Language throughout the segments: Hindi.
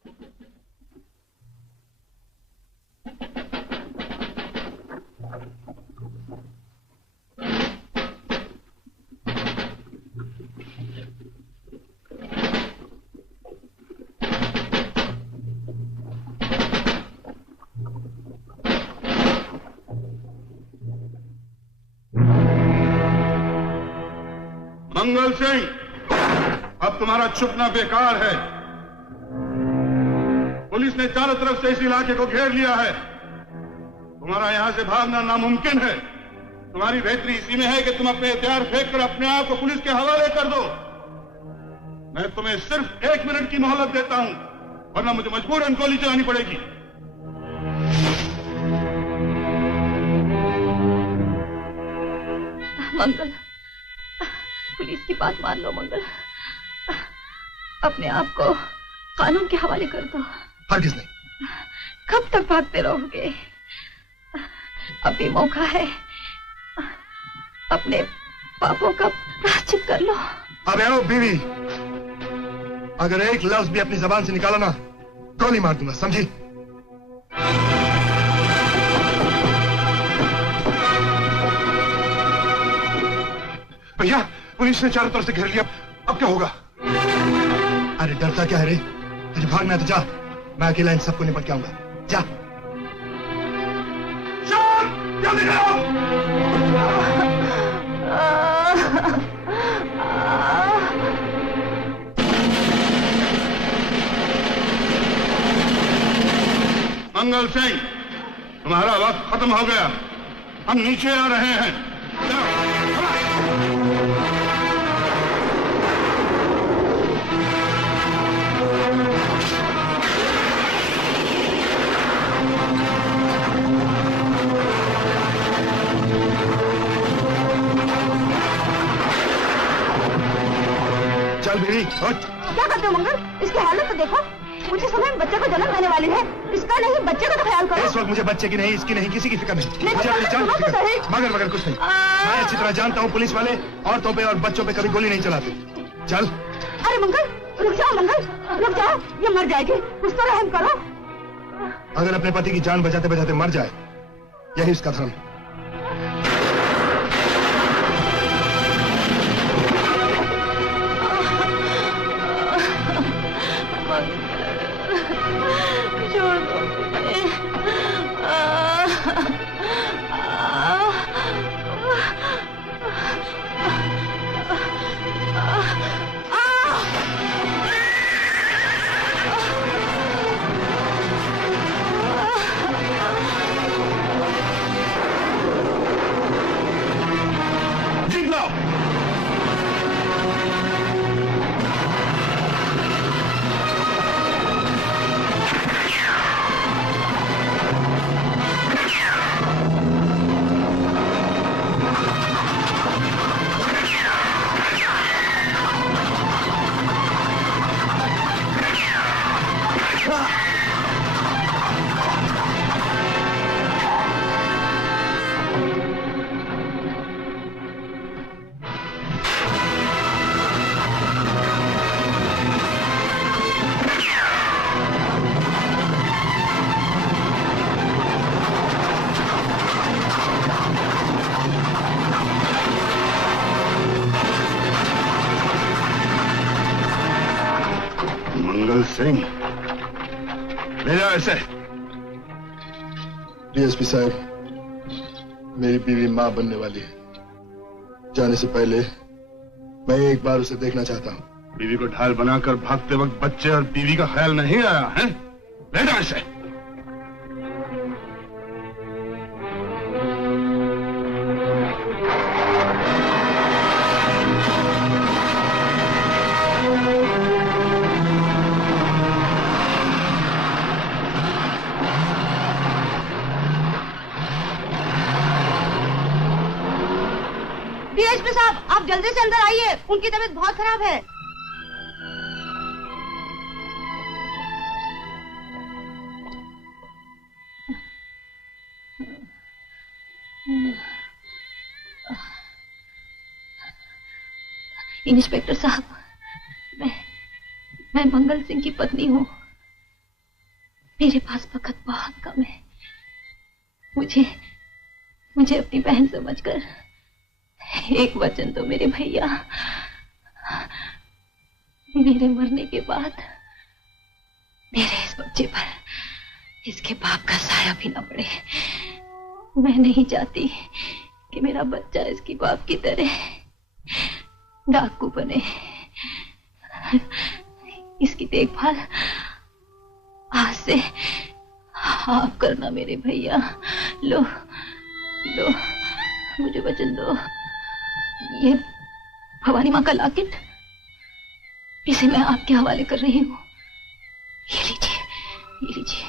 मंगल सिंह, अब तुम्हारा छुपना बेकार है। पुलिस ने चारों तरफ से इस इलाके को घेर लिया है। तुम्हारा यहां से भागना नामुमकिन है। तुम्हारी बेहतरी इसी में है कि तुम अपने हथियार फेंक कर अपने आप को पुलिस के हवाले कर दो। मैं तुम्हें सिर्फ 1 मिनट की मोहलत देता हूं, वरना मुझे मजबूरन गोली चलानी पड़ेगी। मंगल, पुलिस की बात मान लो मंगल। अपने आप को कानून के हवाले कर दो। हरगिज़ नहीं। कब तक भागते रहोगे? अभी मौका है, अपने पापों का प्रायश्चित कर लो। अबे आओ बीवी, अगर एक लफ्ज भी अपनी जबान से निकाला ना, गोली मार दूंगा, समझी? भैया, पुलिस ने चारों तरफ से घेर लिया, अब क्या होगा? अरे डरता क्या है रे? तुझे भागना है तो जा, मैं अकेला इन सबको निपट के आऊंगा। जा। जल्दी करो। मंगल सिंह, तुम्हारा वक्त खत्म हो गया। हम नीचे आ रहे हैं। चल बीवी, उठ। क्या करते हो मंगल? इसकी हालत तो देखो। मुझे समय बच्चे को जन्म देने वाली है। इसका नहीं, बच्चे का तो ख्याल करो। इस वक्त मुझे बच्चे की नहीं, इसकी नहीं, किसी की फिक्र नहीं। मुझे अपनी जान की फिक्र है। मगर कुछ नहीं। मैं अच्छी तरह जानता हूँ पुलिस वाले औरतों पे और बच्चों पे कभी गोली नहीं चलाते। चल। अरे मंगल, रुक जाओ मंगल, रुक जाओ। ये मर जाएगी, कुछ तो रहम करो। अगर अपने पति की जान बचाते बचाते मर जाए, यही उसका धर्म है। छोड़ दो मुझे। मंगल सिंह, ले जाओ इसे। डीएसपी साहब, मेरी बीवी मां बनने वाली है। जाने से पहले मैं एक बार उसे देखना चाहता हूँ। बीवी को ढाल बनाकर भागते वक्त बच्चे और बीवी का ख्याल नहीं आया है? ले जाओ इसे। डीएसपी साहब, आप जल्दी से अंदर आइए, उनकी तबीयत बहुत खराब है। इंस्पेक्टर साहब, मैं मंगल सिंह की पत्नी हूँ। मेरे पास वक्त बहुत कम है। मुझे अपनी बहन समझकर एक वचन दो मेरे भैया। मेरे मरने के बाद मेरे इस बच्चे पर इसके बाप का साया भी न पड़े। मैं नहीं चाहती कि मेरा बच्चा इसकी बाप की तरह डाकू बने। इसकी देखभाल आज से आप करना मेरे भैया। लो मुझे वचन दो। ये भवानी माँ का लॉकेट, इसे मैं आपके हवाले कर रही हूँ। ये लीजिए।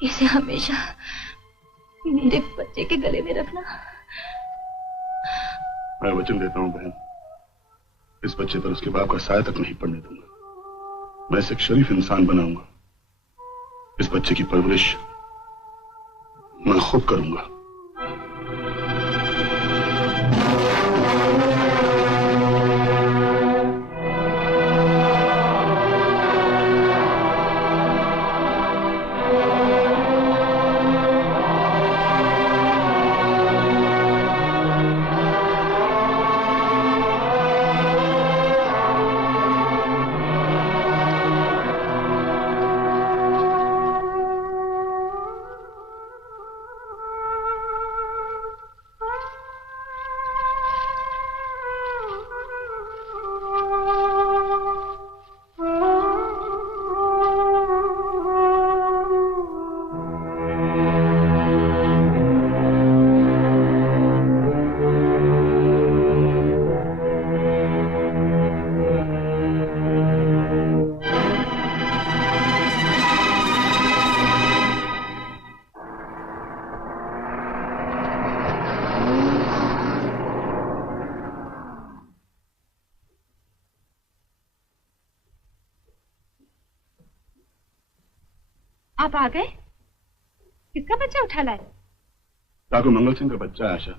इसे हमेशा मेरे बच्चे के गले में रखना। मैं वचन देता हूँ बहन, इस बच्चे पर उसके बाप का साया तक नहीं पड़ने दूंगा। मैं इसे एक शरीफ इंसान बनाऊंगा। इस बच्चे की परवरिश मैं खुद करूंगा। आप आ गए? किसका बच्चा उठा लाए? डाकू मंगल सिंह का बच्चा है आशा।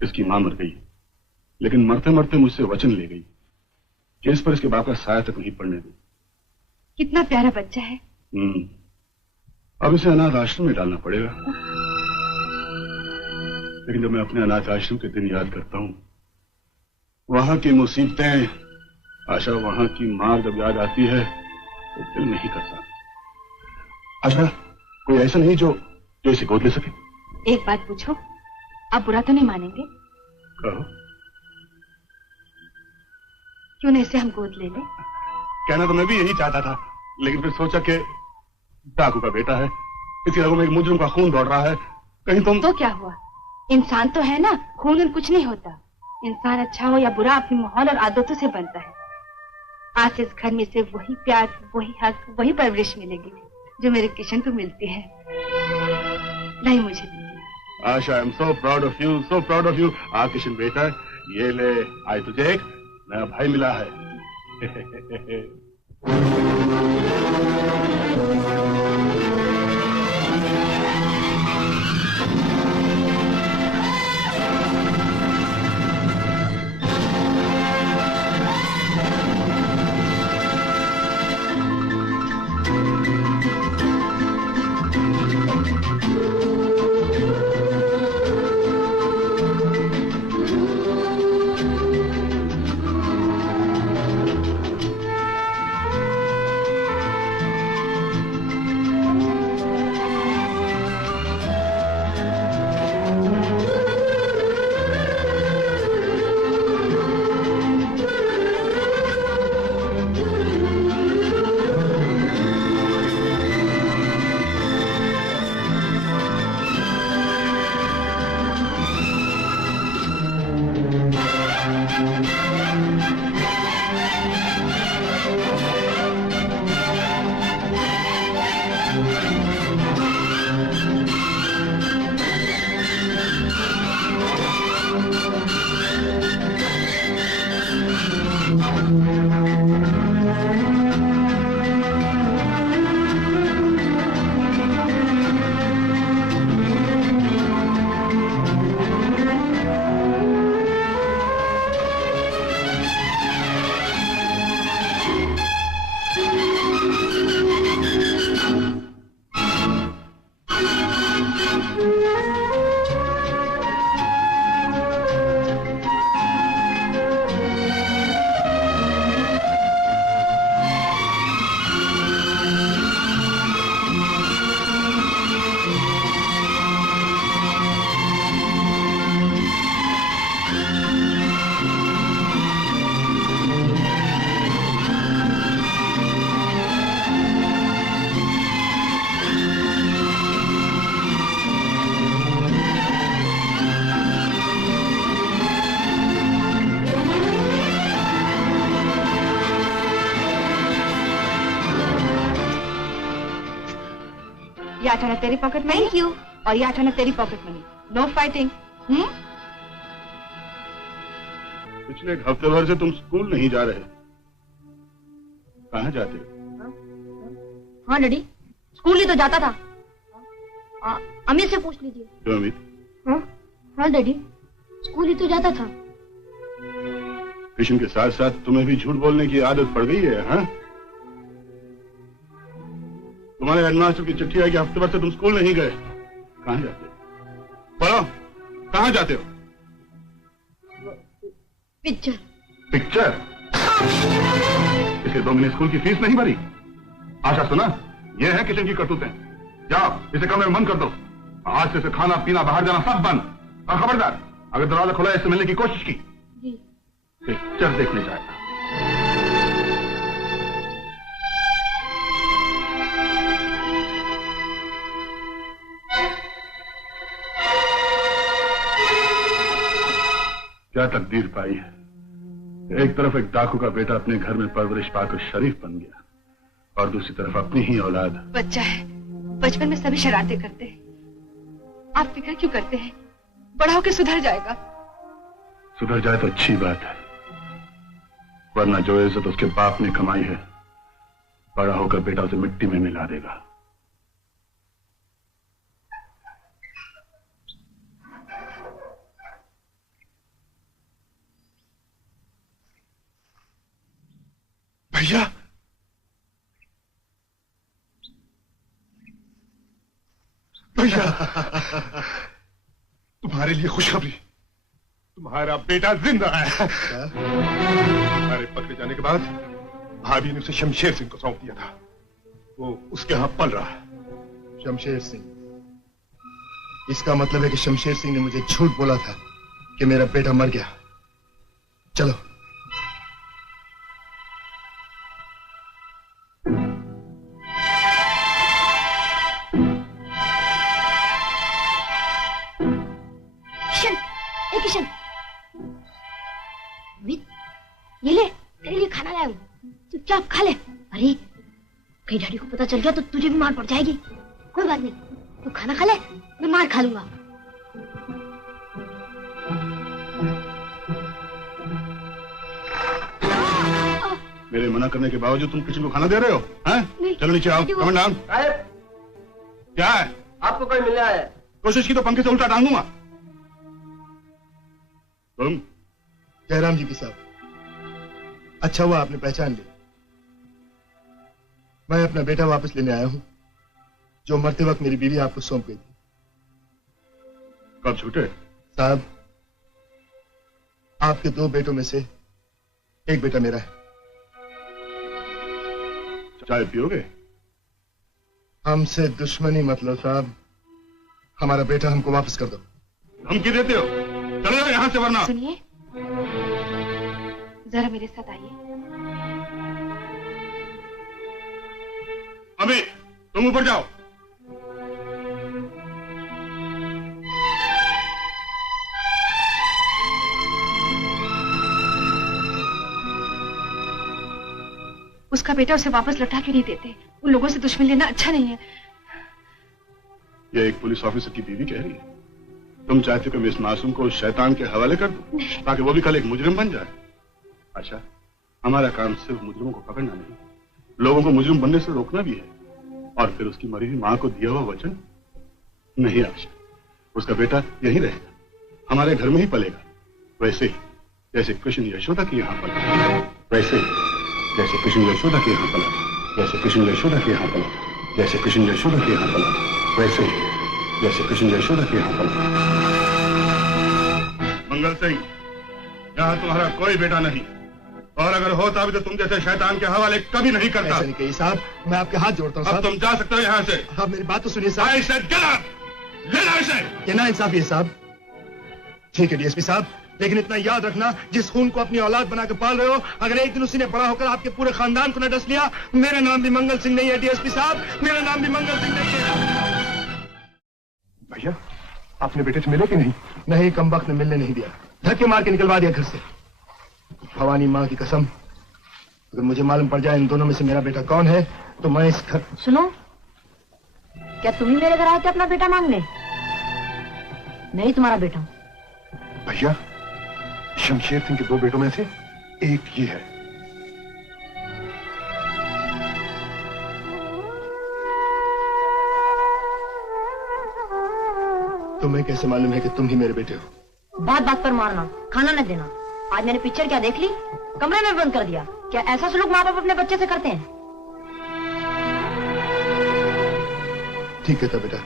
इसकी मां मर गई, लेकिन मरते मरते मुझसे वचन ले गई कि इस पर इसके बाप का साया तक नहीं पड़ने दी। कितना प्यारा बच्चा है। अब इसे अनाथ आश्रम में डालना पड़ेगा। लेकिन जब मैं अपने अनाथ आश्रम के दिन याद करता हूं, वहां की मुसीबतें, आशा वहां की मार जब याद आती है तो दिल नहीं करता। आशा, कोई ऐसा नहीं जो इसे गोद ले सके? एक बात पूछो, आप बुरा तो नहीं मानेंगे? कहो। क्यों नहीं इसे हम गोद ले लें? कहना तो मैं भी यही चाहता था, लेकिन फिर सोचा कि डाकू का बेटा है, इसकी रगों में एक मुजरिम का खून दौड़ रहा है। कहीं तुम तो क्या हुआ? इंसान तो है ना, खून कुछ नहीं होता। इंसान अच्छा हो या बुरा अपनी माहौल और आदतों से बनता है। आज इस घर में से वही प्यार, वही हक, वही परवरिश मिलेगी जो मेरे किशन को मिलती है। नहीं मुझे Asha, I am so proud of you, so proud of you. आ किशन बेटा, ये ले, आज तुझे एक नया भाई मिला है। 8 आना तेरी पॉकेट मनी। Thank you. और ये 8 आना तेरी पॉकेट मनी। No fighting. पिछले एक हफ्ते भर से तुम स्कूल नहीं जा रहे, कहाँ जाते हो? हाँ डैडी, स्कूल ही तो जाता था। अमित से पूछ लीजिए। क्यों अमित? हाँ डैडी, स्कूल ही तो जाता था। किशन के साथ साथ तुम्हें भी झूठ बोलने की आदत पड़ गई है, हाँ? तुम्हारे हेडमास्टर की चिट्ठी आई कि हफ्ते भर से तुम स्कूल नहीं गए, कहाँ जाते हो? बोलो, कहाँ जाते हो? पिक्चर। पिक्चर? इसे 2 महीने स्कूल की फीस नहीं भरी? आशा सुना, यह है किशन की करतूतें। जाओ इसे कमरे में बंद कर दो। आज से इसे खाना पीना बाहर जाना सब बंद। और खबरदार, अगर दरवाजा खुला इससे मिलने की कोशिश की, पिक्चर देखने जाएगा। क्या तकदीर पाई है। एक तरफ एक डाकू का बेटा अपने घर में परवरिश पाकर शरीफ बन गया, और दूसरी तरफ अपनी ही औलाद। बच्चा है, बचपन में सभी शरारतें करते हैं। आप फिक्र क्यों करते हैं? बड़ा होकर सुधर जाएगा। सुधर जाए तो अच्छी बात है, वरना जो इज्जत उसके बाप ने कमाई है, बड़ा होकर बेटा उसे मिट्टी में मिला देगा। भैया, भैया, तुम्हारे लिए खुशखबरी, तुम्हारा बेटा जिंदा है। तुम्हारे पकड़े जाने के बाद भाभी ने उसे शमशेर सिंह को सौंप दिया था। वो उसके यहां पल रहा है। शमशेर सिंह? इसका मतलब है कि शमशेर सिंह ने मुझे झूठ बोला था कि मेरा बेटा मर गया। चलो। किशन, ये ले, तेरे लिए खाना लाया हूं, चुपचाप खा ले। अरे कहीं डैडी को पता चल गया तो तुझे भी मार पड़ जाएगी। कोई बात नहीं, तू खाना खा ले, मैं मार खा लूंगा। मेरे मना करने के बावजूद तुम किशन को खाना दे रहे हो, हैं? चलो नीचे आओ। Come down. क्या है? आपको कोई मिला है? कोशिश की तो पंखे से उल्टा टांग दूंगा। तुम? जयराम जी की साहब, अच्छा हुआ आपने पहचान ली। मैं अपना बेटा वापस लेने आया हूं, जो मरते वक्त मेरी बीवी आपको सौंप गई थी। कब छूटे? साहब, आपके 2 बेटों में से एक बेटा मेरा है। चाय पियोगे? हमसे दुश्मनी मत लो साहब, हमारा बेटा हमको वापस कर दो। धमकी देते हो? चले जाओ यहाँ से, वरना। सुनिए, जरा मेरे साथ आइए। अभी तुम ऊपर जाओ। उसका बेटा उसे वापस लौटा क्यों नहीं देते? उन लोगों से दुश्मन लेना अच्छा नहीं है। ये एक पुलिस ऑफिसर की बीवी कह रही है। तुम चाहते हो कि मैं इस मासूम को उस शैतान के हवाले कर दूं, ताकि वो भी कल एक मुजरिम बन जाए? अच्छा, हमारा काम सिर्फ मुजरिमों को पकड़ना नहीं, लोगों को मुजरिम बनने से रोकना भी है। और फिर उसकी मरी हुई मां को दिया हुआ वचन? नहीं आशा, उसका बेटा यहीं रहेगा, हमारे घर में ही पलेगा, वैसे ही जैसे कृष्ण यशोदा के यहाँ पला, वैसे ही जैसे कृष्ण यशोदा के यहाँ पला, जैसे कृष्ण यशोदा के यहाँ पला, जैसे कृष्ण यशोदा के यहाँ पला, वैसे ही जैसे कृष्ण यशोदा के यहाँ पला। मंगल सिंह, यहाँ तुम्हारा कोई बेटा नहीं, और अगर होता भी तो तुम जैसे शैतान के हवाले कभी नहीं करता। ऐसा नहीं कहिए साहब, मैं आपके हाथ जोड़ता हूँ। अब तुम जा सकते हो यहाँ से। आप मेरी बात तो सुनिए साहब। ये ना इंसाफी है साहब। ठीक है डीएसपी साहब, लेकिन इतना याद रखना, जिस खून को अपनी औलाद बना के पाल रहे हो, अगर एक दिन उसी ने बड़ा होकर आपके पूरे खानदान को न डस लिया, मेरा नाम भी मंगल सिंह नहीं है डीएसपी साहब, मेरा नाम भी मंगल सिंह नहीं है। भैया, आपने बेटे से मिले कि नहीं? नहीं, कम वक्त ने मिलने नहीं दिया, धक्के मार के निकलवा दिया घर से। भवानी माँ की कसम, अगर मुझे मालूम पड़ जाए इन दोनों में से मेरा बेटा कौन है, तो मैं इस घर। सुनो, क्या तुम ही मेरे घर आए थे अपना बेटा मांगने? नहीं तुम्हारा बेटा। भैया, शमशेर सिंह के 2 बेटों में से एक ये है। तुम्हें कैसे मालूम है कि तुम ही मेरे बेटे हो? बात बात पर मारना, खाना न देना। आज मैंने पिक्चर क्या देख ली, कमरे में बंद कर दिया। क्या ऐसा सलूक माँ बाप अपने बच्चे से करते हैं? ठीक है बेटा,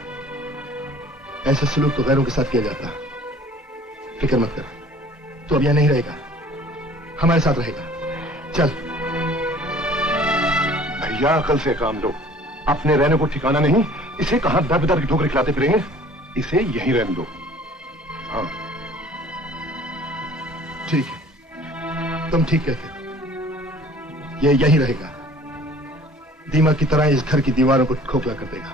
ऐसा सलूक तो गैरों के साथ किया जाता। फिक्र मत कर, तो अब यहां नहीं रहेगा, हमारे साथ रहेगा। चल। भैया अकल से काम लो, अपने रहने को ठिकाना नहीं, इसे कहां दर बदर की ठोकरें खिलाते फिरेंगे? इसे यहीं रहने दो। हाँ ठीक है, तुम ठीक कहते हो। ये यहीं रहेगा, दीमक की तरह इस घर की दीवारों को खोखला कर देगा,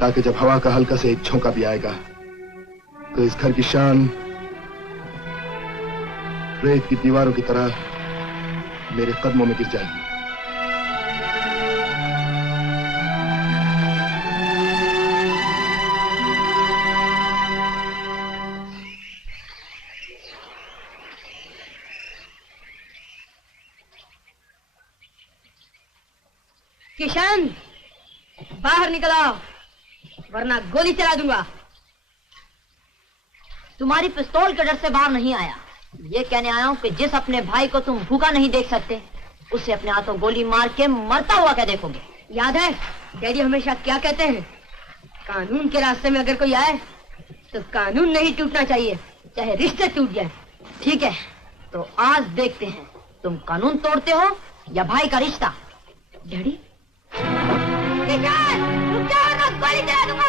ताकि जब हवा का हल्का से एक झोंका भी आएगा तो इस घर की शान रेत की दीवारों की तरह मेरे कदमों में गिर जाएगी। किशन, बाहर निकल आओ, वरना गोली चला दूंगा। तुम्हारी पिस्तौल के डर से बाहर नहीं आया, ये कहने आया हूं कि जिस अपने भाई को तुम भूखा नहीं देख सकते, उसे अपने हाथों गोली मार के मरता हुआ क्या देखोगे? याद है डैडी हमेशा क्या कहते हैं, कानून के रास्ते में अगर कोई आए तो कानून नहीं टूटना चाहिए, चाहे रिश्ते टूट जाए। ठीक है, तो आज देखते हैं तुम कानून तोड़ते हो या भाई का रिश्ता। डैडी, रुक जाओ, ना गोली चला दूंगा।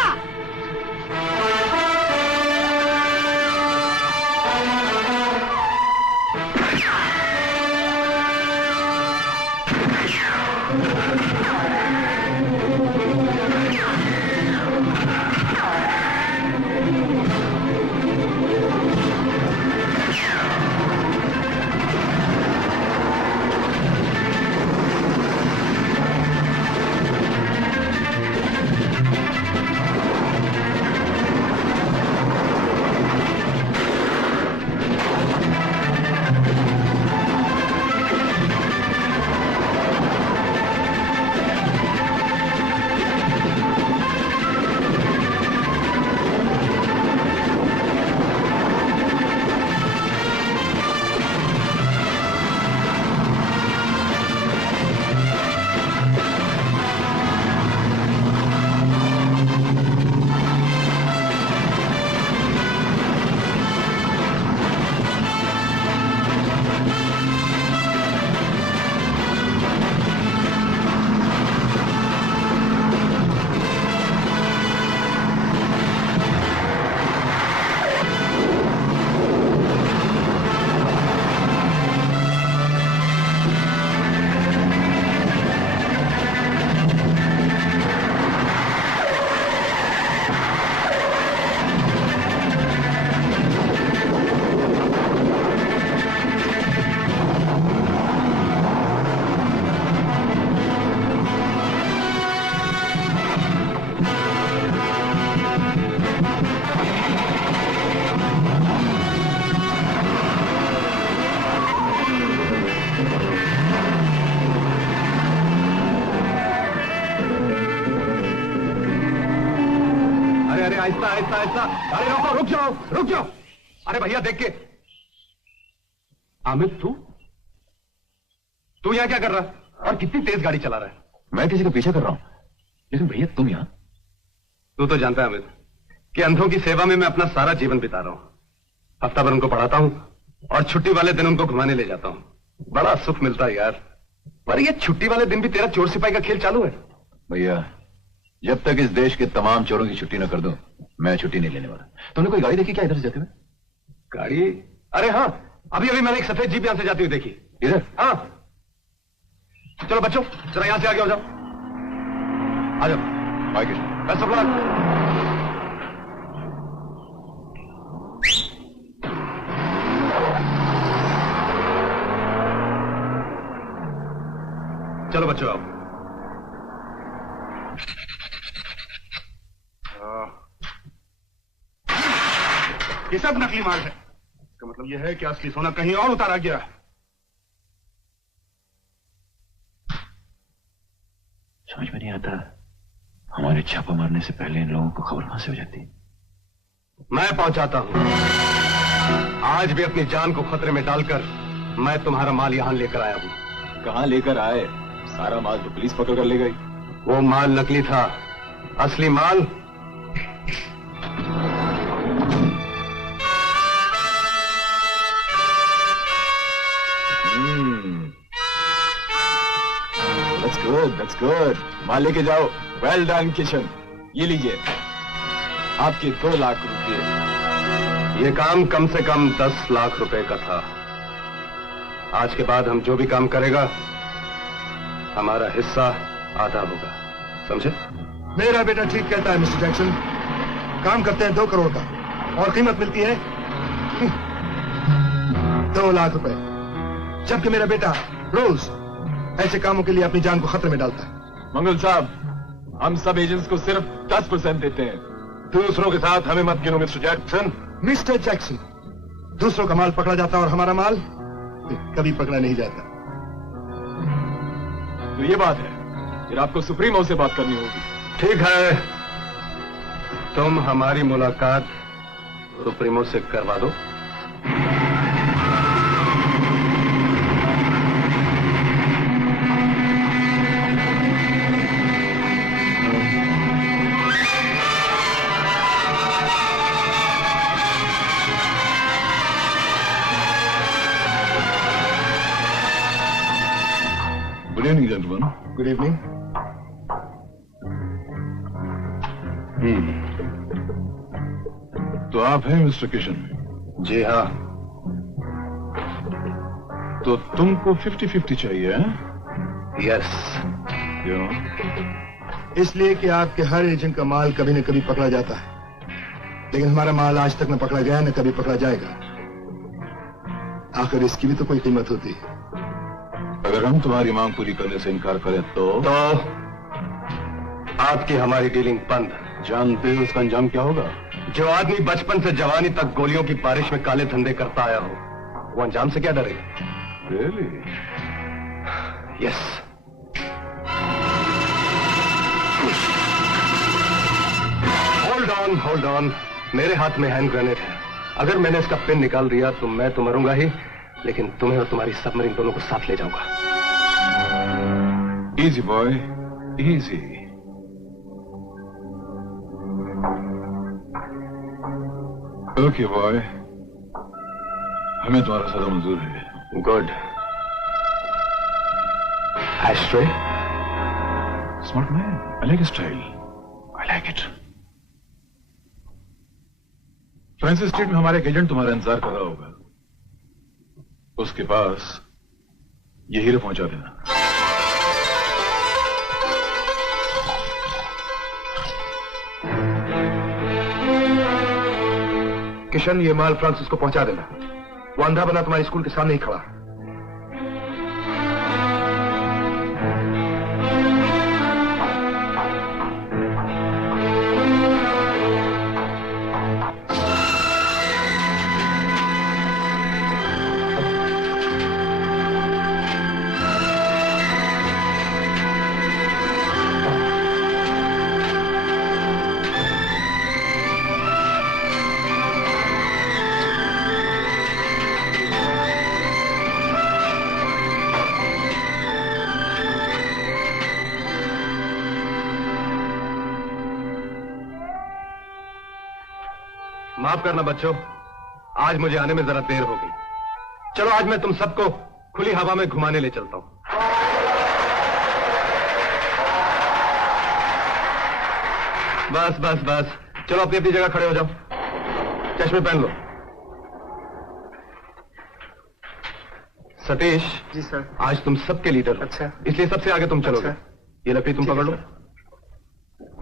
आहिस्ता आहिस्ता आहिस्ता। अरे रोको, रुक जाओ रुक जाओ। अरे भैया देख के। आमिर तू यहां क्या कर रहा है और कितनी तेज गाड़ी चला रहा है? मैं किसी का पीछा कर रहा हूं, लेकिन भैया तुम यहां। तू तो जानता है अमित कि अंधों की सेवा में मैं अपना सारा जीवन बिता रहा हूं। हफ्ता भर उनको पढ़ाता हूं और छुट्टी वाले दिन उनको घुमाने ले जाता हूं। बड़ा सुख मिलता है यार। पर ये छुट्टी वाले दिन भी तेरा चोर सिपाही का खेल चालू है। भैया जब तक इस देश के तमाम चोरों की छुट्टी न कर दूं, मैं छुट्टी नहीं लेने वाला। तुमने कोई गाड़ी देखी क्या इधर से जाते हुए? गाड़ी? अरे हाँ, अभी अभी मैंने एक सफेद जीप यहां से जाती हुई देखी। इधर? हाँ। चलो बच्चों जरा यहां से आगे हो जाओ। आ जाओ। Bye Krishna. Best of luck. चलो बच्चों आओ। ये सब नकली माल है। इसका मतलब यह है कि असली सोना कहीं और उतारा गया है। समझ में नहीं आता, हमारे छापा मारने से पहले इन लोगों को खबर कहां से हो जाती? मैं पहुंचाता हूं। आज भी अपनी जान को खतरे में डालकर मैं तुम्हारा माल यहां लेकर आया हूं। कहां लेकर आए? सारा माल तो पुलिस पकड़ कर ले गई। वो माल नकली था, असली माल That's good. माल लेके जाओ। Well done, Kishan. ये लीजिए आपके 2 लाख रुपये। ये काम कम से कम 10 लाख रुपए का था। आज के बाद हम जो भी काम करेगा हमारा हिस्सा आधा होगा, समझे? मेरा बेटा ठीक कहता है मिस्टर जैक्सन। काम करते हैं 2 करोड़ का और कीमत मिलती है 2 लाख रुपए, जबकि मेरा बेटा रोज ऐसे कामों के लिए अपनी जान को खतरे में डालता है। मंगल साहब, हम सब एजेंट्स को सिर्फ 10% देते हैं। दूसरों के साथ हमें मत गिनो मिस्टर जैक्सन। मिस्टर जैक्सन, दूसरों का माल पकड़ा जाता और हमारा माल कभी पकड़ा नहीं जाता। तो ये बात है, फिर आपको सुप्रीमो से बात करनी होगी। ठीक है, तुम हमारी मुलाकात सुप्रीमो से करवा दो। Good evening gentleman. Good evening. तो आप हैं मिस्टर किशन? जी हाँ। तो तुमको 50-50 चाहिए है? यस। क्यों? इसलिए कि आपके हर एजेंट का माल कभी न कभी पकड़ा जाता है, लेकिन हमारा माल आज तक न पकड़ा गया न कभी पकड़ा जाएगा। आखिर इसकी भी तो कोई कीमत होती है। अगर हम तुम्हारी मांग पूरी करने से इनकार करें तो आपकी हमारी डीलिंग बंद। जानते हो उसका अंजाम क्या होगा? जो आदमी बचपन से जवानी तक गोलियों की बारिश में काले धंधे करता आया हो, वो अंजाम से क्या डरे? Really? यस। Hold on. मेरे हाथ में हैंड ग्रेनेड है। अगर मैंने इसका पिन निकाल दिया तो मैं तो मरूंगा ही, लेकिन तुम्हें और तुम्हारी सबमरीन दोनों को साथ ले जाऊंगा। Easy boy, easy. Okay boy, हमें तुम्हारा सदा मंजूर है। Good. Ashtray? Smart man, I like style, I like it. Francis street में हमारा एक एजेंट तुम्हारा इंतजार कर रहा होगा। उसके पास ये हीरो पहुंचा देना। किशन, ये माल फ्रांसिस को पहुंचा देना। वो अंधा बना तुम्हारे स्कूल के सामने ही खड़ा। माफ करना बच्चों, आज मुझे आने में जरा देर हो गई। चलो आज मैं तुम सबको खुली हवा में घुमाने ले चलता हूं। बस बस बस, चलो अपनी अपनी जगह खड़े हो जाओ। चश्मे पहन लो। सतीश। जी सर। आज तुम सबके लीडर हो। अच्छा। इसलिए सबसे आगे तुम चलोगे। अच्छा। ये लकड़ी तुम पकड़ लो।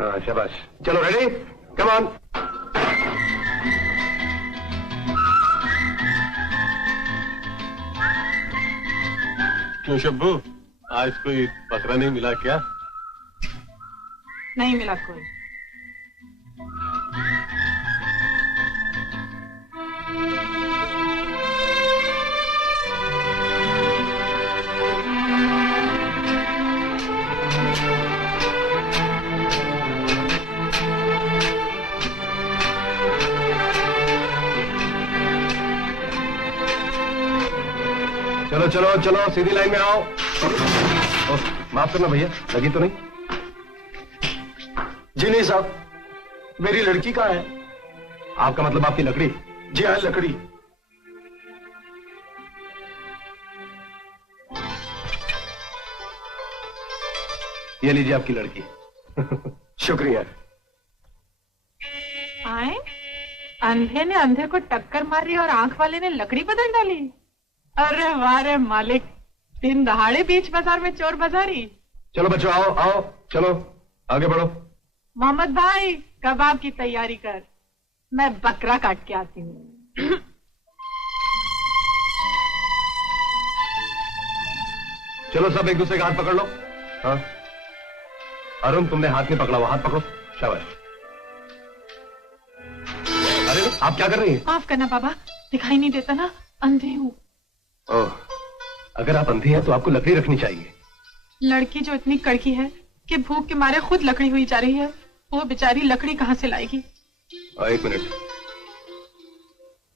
हाँ शाबाश। चलो रेडी, कम ऑन। क्यों शब्बू, आज कोई बकरा नहीं मिला क्या? नहीं मिला कोई। चलो चलो चलो, सीधी लाइन में आओ। माफ करना भैया, लगी तो नहीं? जी नहीं साहब, मेरी लड़की कहाँ है? आपका मतलब आपकी लकड़ी? जी हाँ, लकड़ी। ये लीजिए आपकी लड़की। शुक्रिया। आए, अंधे ने अंधे को टक्कर मारी और आंख वाले ने लकड़ी बदल डाली। अरे वाह रे मालिक, दिन दहाड़े बीच बाजार में चोर बाजारी। चलो बच्चों, आओ आओ, चलो आगे बढ़ो। मोहम्मद भाई, कबाब की तैयारी कर, मैं बकरा काट के आती हूँ। चलो सब एक दूसरे का हाथ पकड़ लो। हाँ अरुण, तुमने हाथ नहीं पकड़ा, वो हाथ पकड़ो। शाबाश। अरे आप क्या कर रही हैं? माफ करना बाबा, दिखाई नहीं देता ना, अंधे हूँ। ओह, अगर आप अंधी हैं तो आपको लकड़ी रखनी चाहिए। लड़की जो इतनी कड़की है कि भूख के मारे खुद लकड़ी हुई जा रही है, वो बेचारी लकड़ी कहाँ से लाएगी? एक मिनट,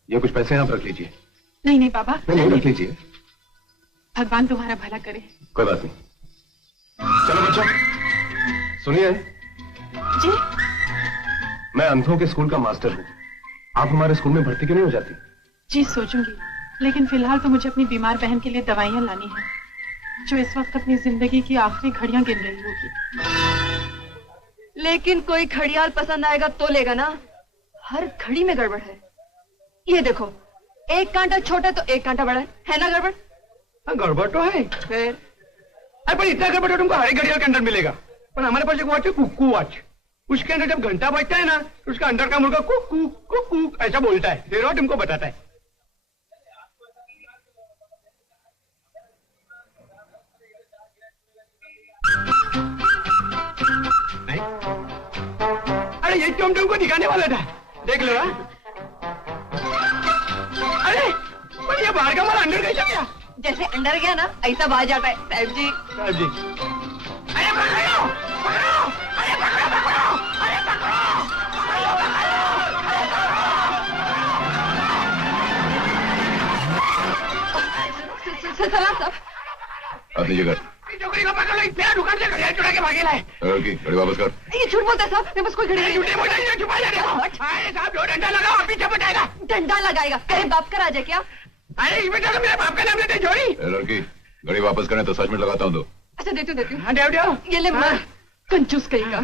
ये कुछ पैसे आप रख लीजिए। नहीं नहीं बाबा, नहीं रख लीजिए। भगवान तुम्हारा भला करे। कोई बात नहीं। चलो बच्चों, सुनिए जी। मैं अंधों के स्कूल का मास्टर हूँ, आप हमारे स्कूल में भर्ती क्यों नहीं हो जाती? जी सोचूंगी, लेकिन फिलहाल तो मुझे अपनी बीमार बहन के लिए दवाइयाँ लानी है, जो इस वक्त अपनी जिंदगी की आखिरी घड़ियां गिन रही होगी। लेकिन कोई घड़ियाल पसंद आएगा तो लेगा ना, हर घड़ी में गड़बड़ है। ये देखो, एक कांटा छोटा तो एक कांटा बड़ा है ना गड़बड़? गड़बड़ तो है फिर अरे पर इतना गड़बड़ तुमको हर घड़ियाल के अंदर मिलेगा। पर हमारे पास एक वॉच है, कुक्कू वॉच। उसके अंदर जब घंटा बजता है ना, तो उसका अंदर का मुर्गा कुकू कुकू ऐसा बोलता है, फिर वो तुमको बताता है। अरे ये तो हम तुमको दिखाने वाला था, देख लो। अरे पर ये बाहर का माल अंदर कैसा गया? जैसे अंदर गया ना, ऐसा बाहर जाता है। साहब जी, साहब जी, अरे पकड़ो पकड़ो, अरे पकड़ो पकड़ो, अरे पकड़ो, सलाम साहब। अपनी जगह चौकड़ी को पकड़ लो, मेरा दुकान से घड़ियाल चुरा के भागे लाए। घड़ी वापस कर। ये झूठ बोलता है साहब, मेरे पास कोई घड़ी झूठे बोल रहे हैं, छुपा जा रहे हो। अरे साहब, दो डंडा लगाओ, आप पीछे बटाएगा। डंडा लगाएगा, कहीं बाप का राज है क्या? अरे इसमें तो मेरे बाप का नाम लेते जोड़ी। लड़की, घड़ी वापस करें तो 7 मिनट लगाता हूँ। दो। अच्छा देती हूँ। हाँ देव ये ले मार, कंजूस कहेगा।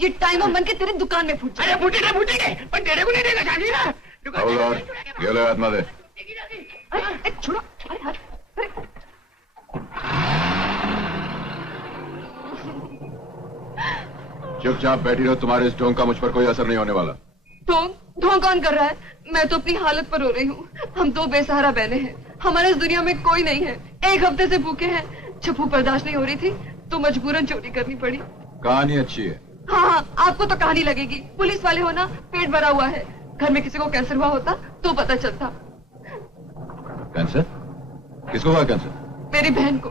ये टाइम बन के तेरी दुकान में फूट जाए। अरे फूटेंगे, पर तेरे को नहीं देगा शादी ना। ये ले हाथ में दे। छोड़ो, अरे हाथ, चुपचाप बैठी रहो, तुम्हारे इस ढोंग का मुझ पर कोई असर नहीं होने वाला। ढोंग कौन कर रहा है? मैं तो अपनी हालत पर रो रही हूँ। हम दो बेसहारा बहने हैं, हमारे इस दुनिया में कोई नहीं है। 1 हफ्ते से भूखे हैं, जब भूख बर्दाश्त नहीं हो रही थी तो मजबूरन चोरी करनी पड़ी। कहानी अच्छी है। हाँ, आपको तो कहानी लगेगी। पुलिस वाले हो ना, पेट भरा हुआ है। घर में किसी को कैंसर हुआ होता तो पता चलता। कैंसर? किसको हुआ कैंसर? मेरी बहन को।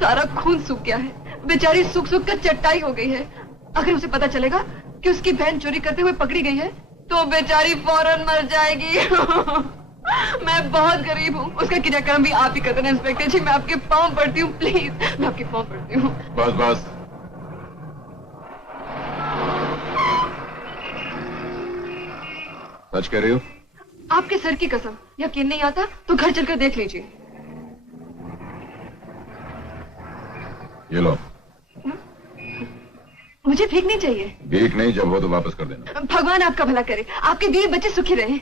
सारा खून सूख गया है, बेचारी सूख सूख कर चट्टाई हो गई है। अगर उसे पता चलेगा कि उसकी बहन चोरी करते हुए पकड़ी गई है तो बेचारी फौरन मर जाएगी। मैं बहुत गरीब हूँ, उसका क्रियाक्रम भी आप ही कर देना इंस्पेक्टर जी। मैं आपके पाँव पड़ती हूँ, प्लीज, मैं आपके पाँव पड़ती हूँ। बस बस, सच कह रही हो? आपके सर की कसम, यकीन नहीं आता तो घर चलकर देख लीजिए। ये लो। मुझे भीख नहीं चाहिए। भीख नहीं, जब हो तो वापस कर देना। भगवान आपका भला करे, आपके बीवी बच्चे सुखी रहे।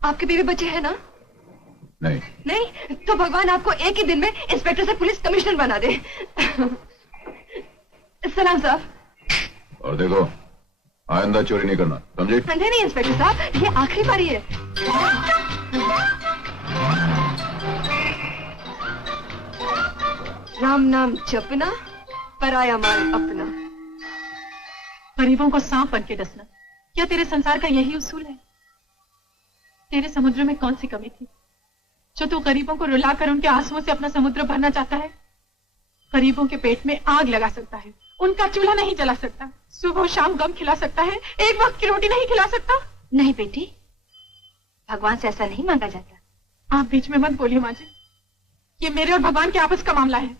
आपके बीवी बच्चे हैं ना? नहीं तो भगवान आपको एक ही दिन में इंस्पेक्टर से पुलिस कमिश्नर बना दे। सलाम साहब। और देखो, आइंदा चोरी नहीं करना, समझे? नहीं इंस्पेक्टर साहब, ये आखिरी बारी है। राम नाम जपना, पराया माल अपना। गरीबों को सांप बन के डसना, क्या तेरे संसार का यही उसूल है? तेरे समुद्र में कौन सी कमी थी जो तू गरीबों को रुलाकर उनके आंसुओं से अपना समुद्र भरना चाहता है? गरीबों के पेट में आग लगा सकता है, उनका चूल्हा नहीं जला सकता। सुबह शाम गम खिला सकता है, एक वक्त की रोटी नहीं खिला सकता। नहीं बेटी, भगवान से ऐसा नहीं मांगा जाता। आप बीच में मत बोलिए माँ जी, ये मेरे और भगवान के आपस का मामला है।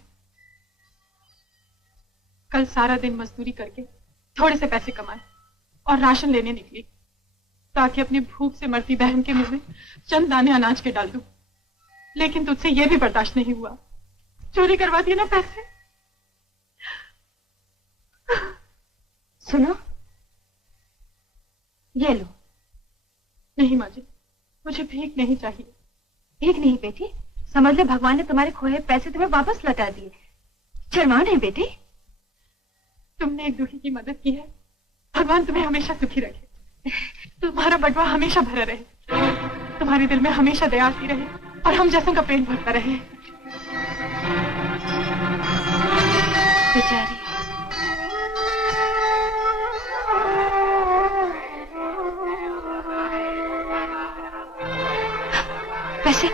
कल सारा दिन मजदूरी करके थोड़े से पैसे कमाए और राशन लेने निकली ताकि अपनी भूख से मरती बहन के मुंह में चंद दाने अनाज के डाल दूं। लेकिन तुझसे यह भी बर्दाश्त नहीं हुआ, चोरी करवा दिए ना पैसे। सुनो, ये लो। नहीं माँ जी, मुझे भीख नहीं चाहिए। भीख नहीं बेटी, समझ ले भगवान ने तुम्हारे खोए पैसे तुम्हें वापस लौटा दिए। शर्मा नहीं बेटी। तुमने एक दुखी की मदद की है, भगवान तुम्हें हमेशा सुखी रखे। तुम्हारा बटवा हमेशा भरा रहे, तुम्हारे दिल में हमेशा दया आती रहे और हम जैसों का पेट भरता रहे। बेचारी।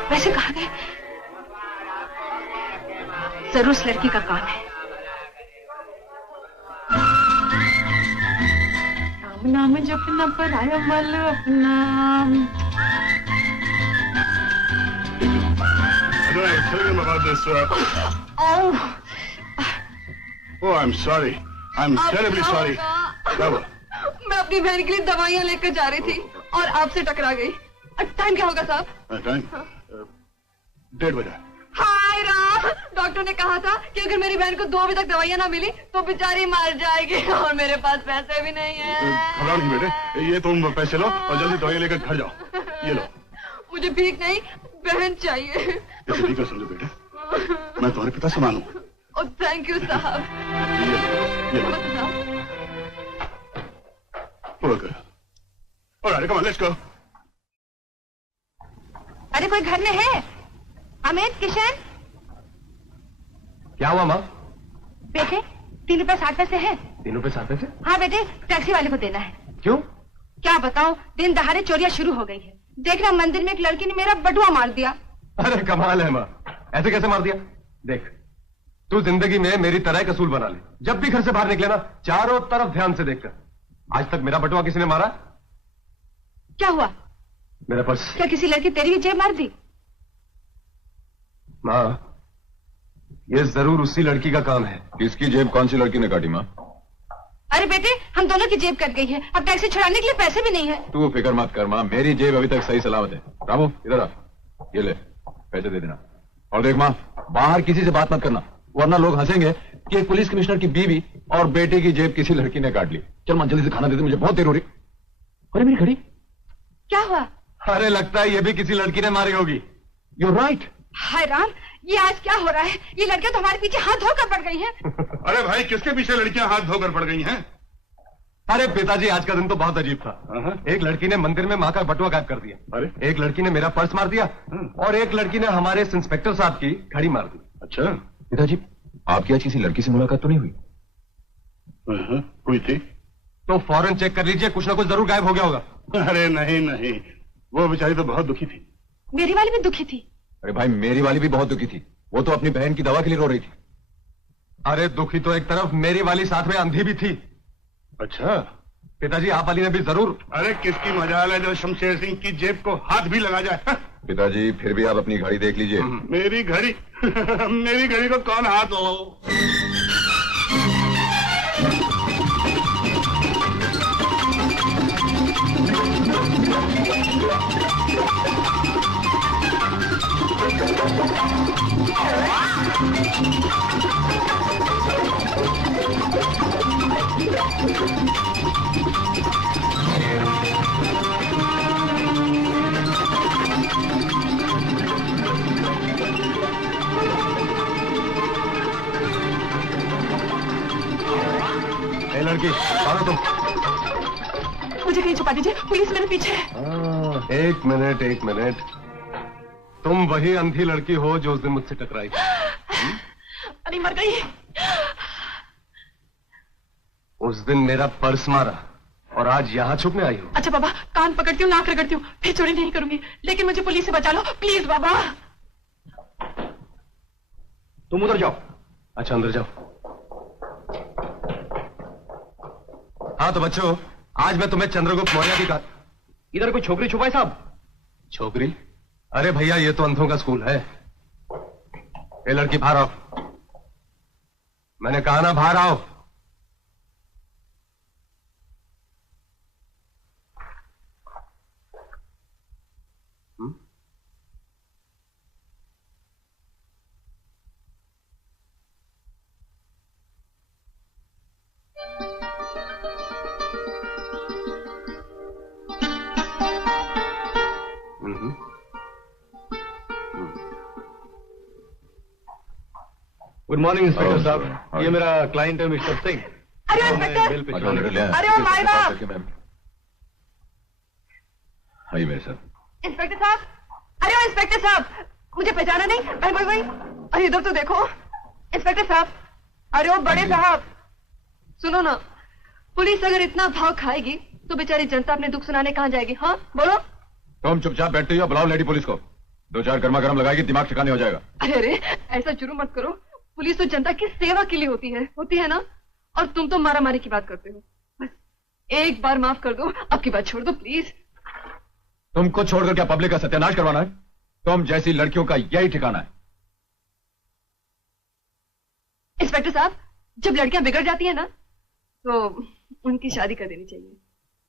पैसे कहाँ गए? जरूर उस लड़की का काम है। राम नाम जपना पराया मल अपना। Tell them about this. Oh, I'm sorry. I'm terribly sorry. क्या हुआ? मैं अपनी बहन के लिए दवाइयाँ लेकर जा रही थी और आपसे टकरा गई। टाइम क्या होगा साहब? टाइम 1:30 बजे। हाय राम, डॉक्टर ने कहा था कि अगर मेरी बहन को 2 बजे तक दवाइयाँ ना मिली तो बेचारी मर जाएगी और मेरे पास पैसे भी नहीं है। घबराओ नहीं बेटे, ये तुम पैसे लो और जल्दी दवाइयाँ लेकर घर जाओ। ये लो। मुझे भीख नहीं, बहन चाहिए। इसे ठीक है समझो बेटे, मैं तुम्हारे पिता समान हूँ। ओह थैंक यू साहब। ये लो। Okay. Alright, come on, let's go. अरे कोई घर में है? अमित, किशन। क्या हुआ माँ? बेटे 3 रुपए 60 पैसे है। 3 रुपए 60 पैसे? हाँ बेटे, टैक्सी वाले को देना है। क्यों? क्या बताओ, दिन दहाड़े चोरियां शुरू हो गई है। देखना, मंदिर में एक लड़की ने मेरा बटुआ मार दिया। अरे कमाल है माँ, ऐसे कैसे मार दिया? देख, तू जिंदगी में मेरी तरह एक असूल बना ले, जब भी घर से बाहर निकले ना चारों तरफ ध्यान से देखकर। आज तक मेरा बटुआ किसी ने मारा? क्या हुआ? मेरा पर्स। क्या किसी लड़की तेरी भी जेब मार दी? माँ, ये जरूर उसी लड़की का काम है। किसकी जेब कौन सी लड़की ने काटी माँ? अरे बेटे, हम दोनों की जेब कट गई है, अब टैक्सी छुड़ाने के लिए पैसे भी नहीं है। तू फिक्र मत कर माँ, मेरी जेब अभी तक सही सलामत है। रामू इधर आ, ये ले पैसे दे देना। और देख माँ, बाहर किसी से बात मत करना, वरना लोग हंसेंगे कि पुलिस कमिश्नर की बीवी और बेटे की जेब किसी लड़की ने काट ली। चल माँ जल्दी से खाना दे दे, मुझे बहुत देर हो रही। अरे मेरी घड़ी। क्या हुआ? अरे लगता है ये भी किसी लड़की ने मारी होगी। You right. हाय राम, ये आज क्या हो रहा है? ये लड़कियां तो हमारे पीछे हाथ धोकर पड़ गई हैं। अरे भाई, किसके पीछे लड़कियां हाथ धोकर पड़ गई हैं? अरे पिताजी, आज का दिन तो बहुत अजीब था। एक लड़की ने मंदिर में माँ का बटुआ गायब कर दिया, अरे एक लड़की ने मेरा पर्स मार दिया और एक लड़की ने हमारे इंस्पेक्टर साहब की घड़ी मार दी। अच्छा पिताजी, आपकी आज किसी लड़की से मुलाकात तो नहीं हुई? हुई थी। तो फौरन चेक कर लीजिए, कुछ ना कुछ जरूर गायब हो गया होगा। अरे नहीं नहीं, वो बेचारी तो बहुत दुखी थी। मेरी वाली भी दुखी थी। अरे भाई, मेरी वाली भी बहुत दुखी थी, वो तो अपनी बहन की दवा के लिए रो रही थी। अरे दुखी तो एक तरफ, मेरी वाली साथ में अंधी भी थी। अच्छा पिताजी, आप वाली ने भी जरूर। अरे किसकी मजाल है जो शमशेर सिंह की जेब को हाथ भी लगा जाए। पिताजी फिर भी आप अपनी घड़ी देख लीजिए। मेरी घड़ी मेरी घड़ी को कौन हाथ हो? ए लड़की, कौन हो तुम? मुझे कहीं छुपा दीजिए, पुलिस मेरे पीछे है। एक मिनट, तुम वही अंधी लड़की हो जो उस दिन मुझसे टकराई थी? अरे मर गई। उस दिन मेरा पर्स मारा और आज यहाँ छुपने आई हो। अच्छा बाबा, कान पकड़ती हूँ, नाक रगड़ती हूँ, फिर चोरी नहीं करूंगी, लेकिन मुझे पुलिस से बचा लो प्लीज बाबा। तुम उधर जाओ। अच्छा अंदर जाओ। हाँ तो बच्चों, आज मैं तुम्हें चंद्रगुप्त मौर्य की इधर कोई छोकरी छुपाई साहब? छोकरी? अरे भैया, ये तो अंधों का स्कूल है। ये लड़की बाहर आओ। मैंने कहा ना बाहर आओ। गुड मॉर्निंग इंस्पेक्टर साहब, ये मेरा क्लाइंट है मिस्टर सिंह। अरे इंस्पेक्टर, अरे ओ भाई साहब, आइए मेरे साथ। इंस्पेक्टर साहब, अरे ओ इंस्पेक्टर साहब, मुझे पहचाना नहीं? भाई भाई भाई, अरे इधर तो देखो। इंस्पेक्टर साहब, अरे ओ बड़े साहब, सुनो ना, पुलिस अगर इतना भाव खाएगी तो बेचारी जनता अपने दुख सुनाने कहाँ जाएगी? हाँ बोलो। तुम चुपचाप बैठते हो, बुलाओ लेडी पुलिस को। 2-4 गर्मा गर्म लगाएगी, दिमाग ठिकाने हो जाएगा। अरे अरे, ऐसा जुर्म मत करो। पुलिस तो जनता की सेवा के लिए होती है ना? और तुम तो मारा मारी की बात करते हो। बस एक बार माफ कर दो, अब की बात छोड़ दो प्लीज। तुमको छोड़कर क्या पब्लिक का सत्यानाश करवाना है? तुम जैसी लड़कियों का यही ठिकाना है। इंस्पेक्टर साहब, जब लड़कियां बिगड़ जाती है ना तो उनकी शादी कर देनी चाहिए।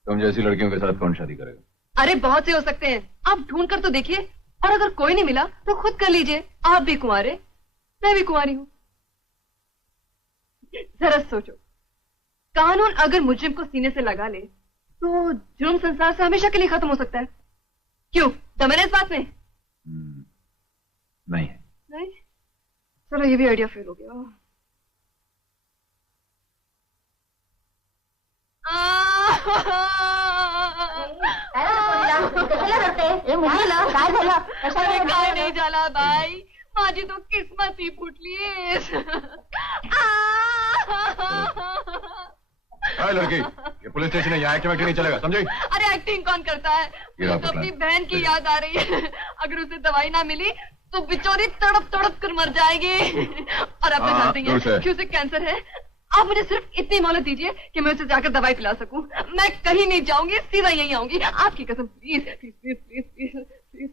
तुम जैसी लड़कियों के साथ कौन शादी करेगा? अरे बहुत से हो सकते हैं, आप ढूंढ कर तो देखिए, और अगर कोई नहीं मिला तो खुद कर लीजिए। आप भी कुंवारे, मैं भी कुंवारी हूं। जरा सोचो, कानून अगर मुजरिम को सीने से लगा ले तो जुर्म संसार से हमेशा के लिए खत्म हो सकता है। क्यों, दम है ना इस बात में? नहीं। चलो ये भी आइडिया फेल हो गया। काय नहीं झाला बाई, माझी तो किस्मत ही फुटली। लड़की, ये पुलिस स्टेशन है, यहाँ एक्टिंग नहीं चलेगा, समझी? अरे एक्टिंग कौन करता है? मुझे तो अपनी बहन की याद आ रही है। अगर उसे दवाई ना मिली तो बेचारी तड़प तड़प कर मर जाएगी। और आप जानते हैं कि उसे कैंसर है। आप मुझे सिर्फ इतनी मोहलत दीजिए कि मैं उसे जाकर दवाई पिला सकूं। मैं कहीं नहीं जाऊंगी, सीधा यहीं आऊंगी, आपकी कसम। Please please please please please.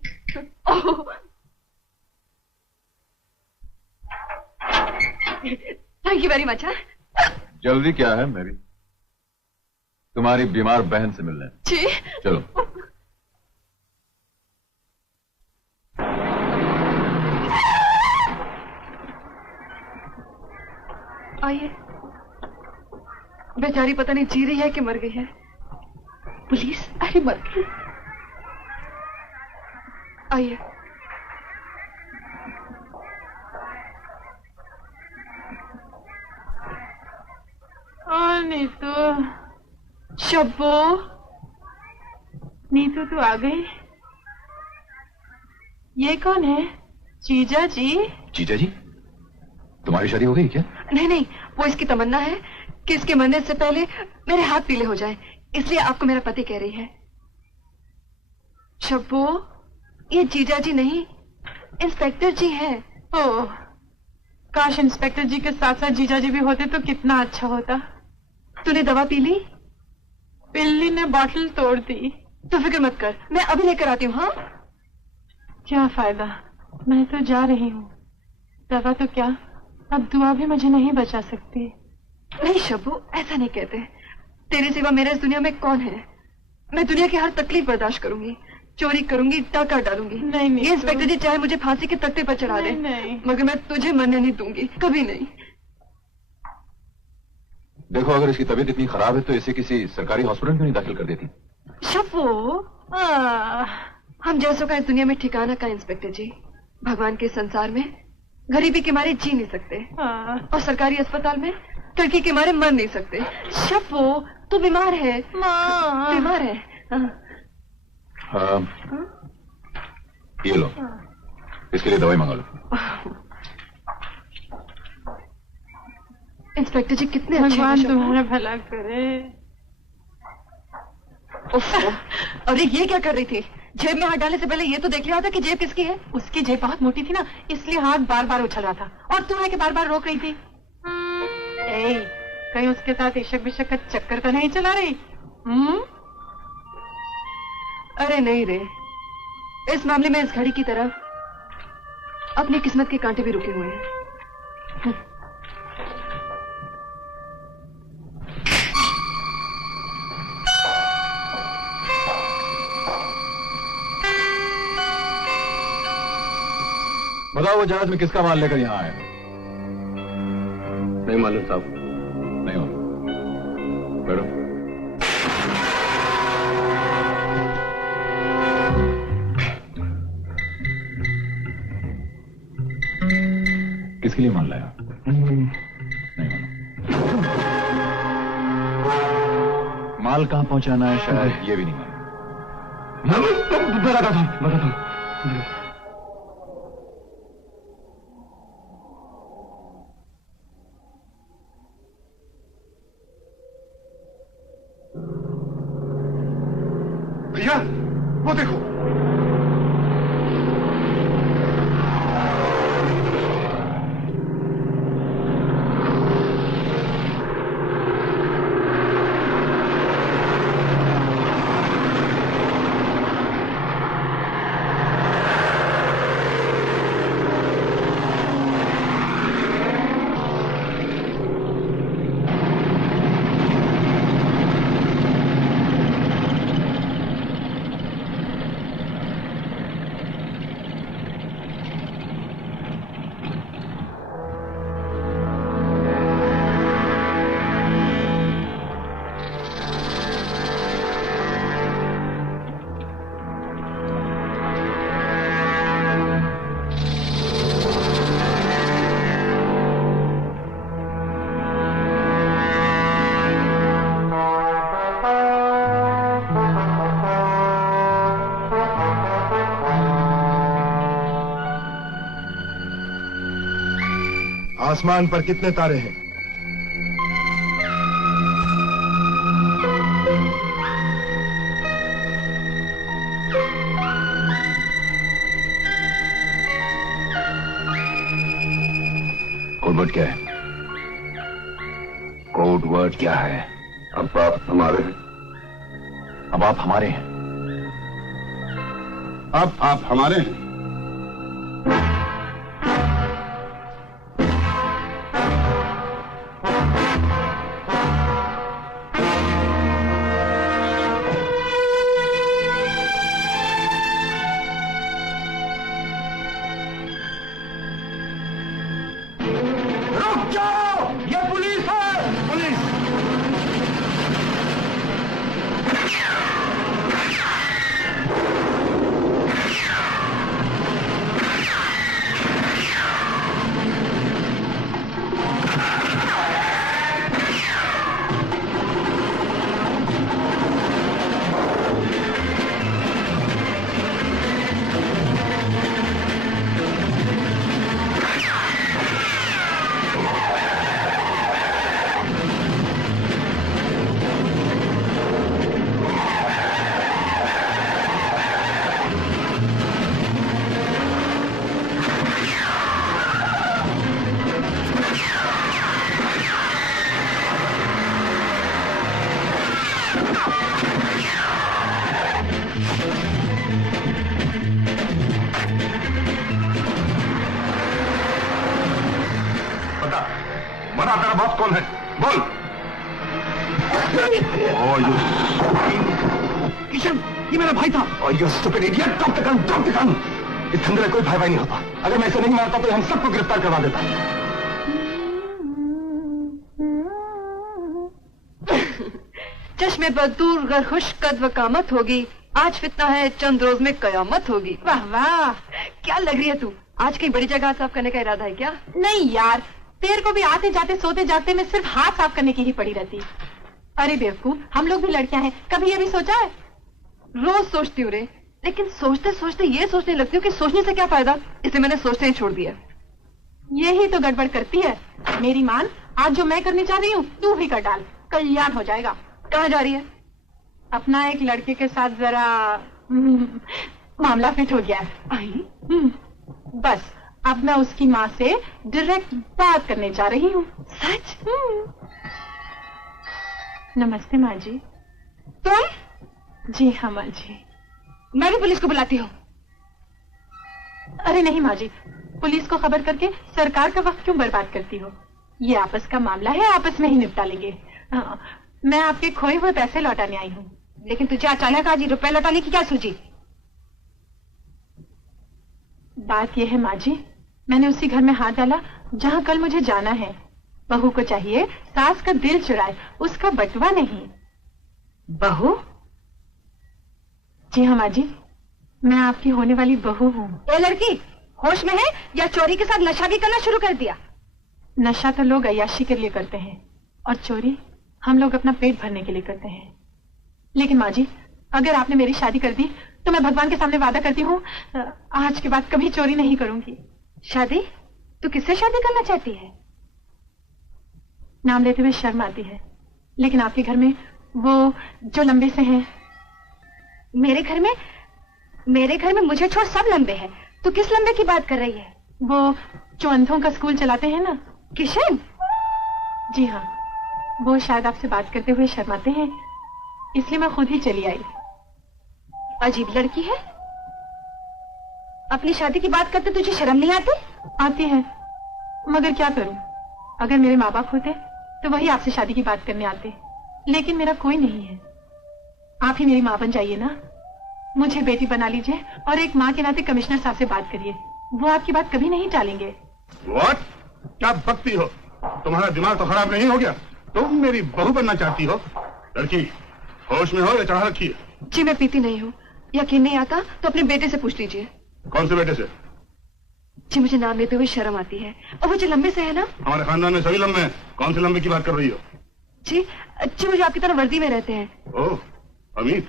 Thank you very much. जल्दी क्या है? मैं भी तुम्हारी बीमार बहन से मिलने। जी चलो। आइए। बेचारी पता नहीं जी रही है कि मर गई है। पुलिस, अरे मर गई। आइए। नीतू, शब्बो, नीतू तू आ गई? ये कौन है? जीजा जी? जीजा जी? तुम्हारी शादी हो गई क्या? नहीं नहीं, वो इसकी तमन्ना है कि इसके मरने से पहले मेरे हाथ पीले हो जाए, इसलिए आपको मेरा पति कह रही है। शब्बो, ये जीजा जी नहीं, इंस्पेक्टर जी हैं। ओह, काश इंस्पेक्टर जी के साथ साथ जीजा जी भी होते तो कितना अच्छा होता। तूने दवा पी ली? पिल्ली ने बॉटल तोड़ दी। तो फिक्र मत कर, मैं अभी लेकर आती हूँ। हाँ, क्या फायदा, मैं तो जा रही हूँ। दवा तो क्या, अब दुआ भी मुझे नहीं बचा सकती। नहीं शब्बू, ऐसा नहीं कहते। तेरे सिवा मेरे इस दुनिया में कौन है? मैं दुनिया की हर तकलीफ बर्दाश्त करूंगी, चोरी करूंगी, डाका डालूंगी। नहीं, ये इंस्पेक्टर जी चाहे मुझे फांसी के तख्ते पर चढ़ा दे, मगर मैं तुझे मरने नहीं दूंगी, कभी नहीं। देखो, अगर इसकी तबीयत इतनी खराब है तो इसे किसी सरकारी हॉस्पिटल में नहीं दाखिल कर देती? शब्बू, हम जैसों का इस दुनिया में ठिकाना का इंस्पेक्टर जी। भगवान के संसार में गरीबी के मारे जी नहीं सकते, और सरकारी अस्पताल में टर्की के मारे मर नहीं सकते। शब्बू, तू बीमार है। बीमार है। ये लो, इसके लिए दवाई मंगा लो। इंस्पेक्टर जी कितने अच्छे हैं। भगवान तुम्हारा भला करे। अरे ये क्या कर रही थी? जेब में हाथ डालने से पहले ये तो देख लिया था कि जेब किसकी है। उसकी जेब बहुत मोटी थी ना, इसलिए हाथ बार बार उछल रहा था, और तुम है कि बार बार रोक रही थी। कहीं उसके साथ इशक बिशक का चक्कर तो नहीं चला रही? अरे नहीं रे, इस मामले में इस घड़ी की तरह अपनी किस्मत के कांटे भी रुके हुए हैं। बताओ वो जहाज में किसका माल लेकर यहाँ आया? नहीं मालूम साहब। नहीं मालूम। बैठो। किसके लिए माल लाया? नहीं मालूम। माल कहाँ पहुंचाना है शायद ये भी नहीं मालूम। बताता हूँ। भैया वो देखो। आसमान पर कितने तारे हैं? कोड वर्ड क्या है? कोड वर्ड क्या है? अब आप हमारे हैं। अब आप हमारे हैं। अब आप हमारे हैं। मना तेरा बॉस कौन है? बोल। किशन, ये मेरा भाई था। और you stupid idiot, drop the gun, drop the gun. इस धंधे में कोई भाई नहीं होता। अगर मैं इसे नहीं मारता तो हम सबको गिरफ्तार करवा देता। चश्मे पर दूर गर खुश कद वकामत होगी, आज फितना है चंद रोज में कयामत होगी। वाह वाह, क्या लग रही है तू? आज कहीं बड़ी जगह साफ करने का इरादा है क्या? नहीं यार, तेरे को भी आते जाते सोते जागते में सिर्फ हाथ साफ करने की ही पड़ी रहती। अरे बेवकूफ, हम लोग भी लड़कियां हैं, कभी ये भी सोचा है? रोज सोचती हूँ रे, लेकिन सोचते सोचते ये सोचने लगती हूँ कि सोचने से क्या फायदा, इसलिए मैंने सोचते ही छोड़ दिया। यही तो गड़बड़ करती है। मेरी मान, आज जो मैं करने जा रही हूँ तू भी कर डाल, कल्याण हो जाएगा। कहाँ जा रही है? अपना एक लड़के के साथ जरा मामला फिट हो गया है। बस अब मैं उसकी माँ से डायरेक्ट बात करने जा रही हूँ। सच? नमस्ते माँ जी। तुम? जी हाँ माँ जी। मैं भी पुलिस को बुलाती हूँ। अरे नहीं माँ जी, पुलिस को खबर करके सरकार का वक्त क्यों बर्बाद करती हो? ये आपस का मामला है, आपस में ही निपटा लेंगे। मैं आपके खोए हुए पैसे लौटाने आई हूँ। लेकिन तुझे अचानक आज रुपए लौटाने की क्या सूझी? बात यह है माँ जी, मैंने उसी घर में हाथ डाला जहाँ कल मुझे जाना है। बहू को चाहिए सास का दिल चुराए, उसका बटवा नहीं। बहू? जी हाँ माँ जी, मैं आपकी होने वाली बहू हूँ। ये लड़की होश में है या चोरी के साथ नशा भी करना शुरू कर दिया? नशा तो लोग अय्याशी के लिए करते हैं और चोरी हम लोग अपना पेट भरने के लिए करते हैं। लेकिन माँ जी, अगर आपने मेरी शादी कर दी तो मैं भगवान के सामने वादा करती हूँ आज के बाद कभी चोरी नहीं करूंगी। शादी? तू किससे शादी करना चाहती है? नाम लेते हुए शर्म आती है, लेकिन आपके घर में वो जो लंबे से हैं। मेरे घर में मुझे छोड़ सब लंबे हैं। तू किस लंबे की बात कर रही है? वो जो अंधों का स्कूल चलाते हैं ना, किशन। जी हाँ, वो शायद आपसे बात करते हुए शर्माते हैं, इसलिए मैं खुद ही चली आई। अजीब लड़की है। अपनी शादी की बात करते तुझे शर्म नहीं आती? आती है, मगर क्या करूं? अगर मेरे माँ बाप होते तो वही आपसे शादी की बात करने आते, लेकिन मेरा कोई नहीं है। आप ही मेरी माँ बन जाइए ना, मुझे बेटी बना लीजिए और एक माँ के नाते कमिश्नर साहब से बात करिए, वो आपकी बात कभी नहीं टालेंगे। What? क्या बकती हो? तुम्हारा दिमाग तो खराब नहीं हो गया? तुम मेरी बहू बनना चाहती हो? लड़की होश में हो या चढ़ा रखी है? जी मैं पीती नहीं हूँ। यकीन नहीं आता तो अपने बेटे से पूछ लीजिए। कौन से बेटे से? जी मुझे नाम लेते हुए शर्म आती है। और वो जो लंबे से है ना? हमारे खानदान में सभी लंबे हैं। कौन से लंबे की बात कर रही हो? जी मुझे आपकी तरह वर्दी में रहते हैं। ओह, अमित।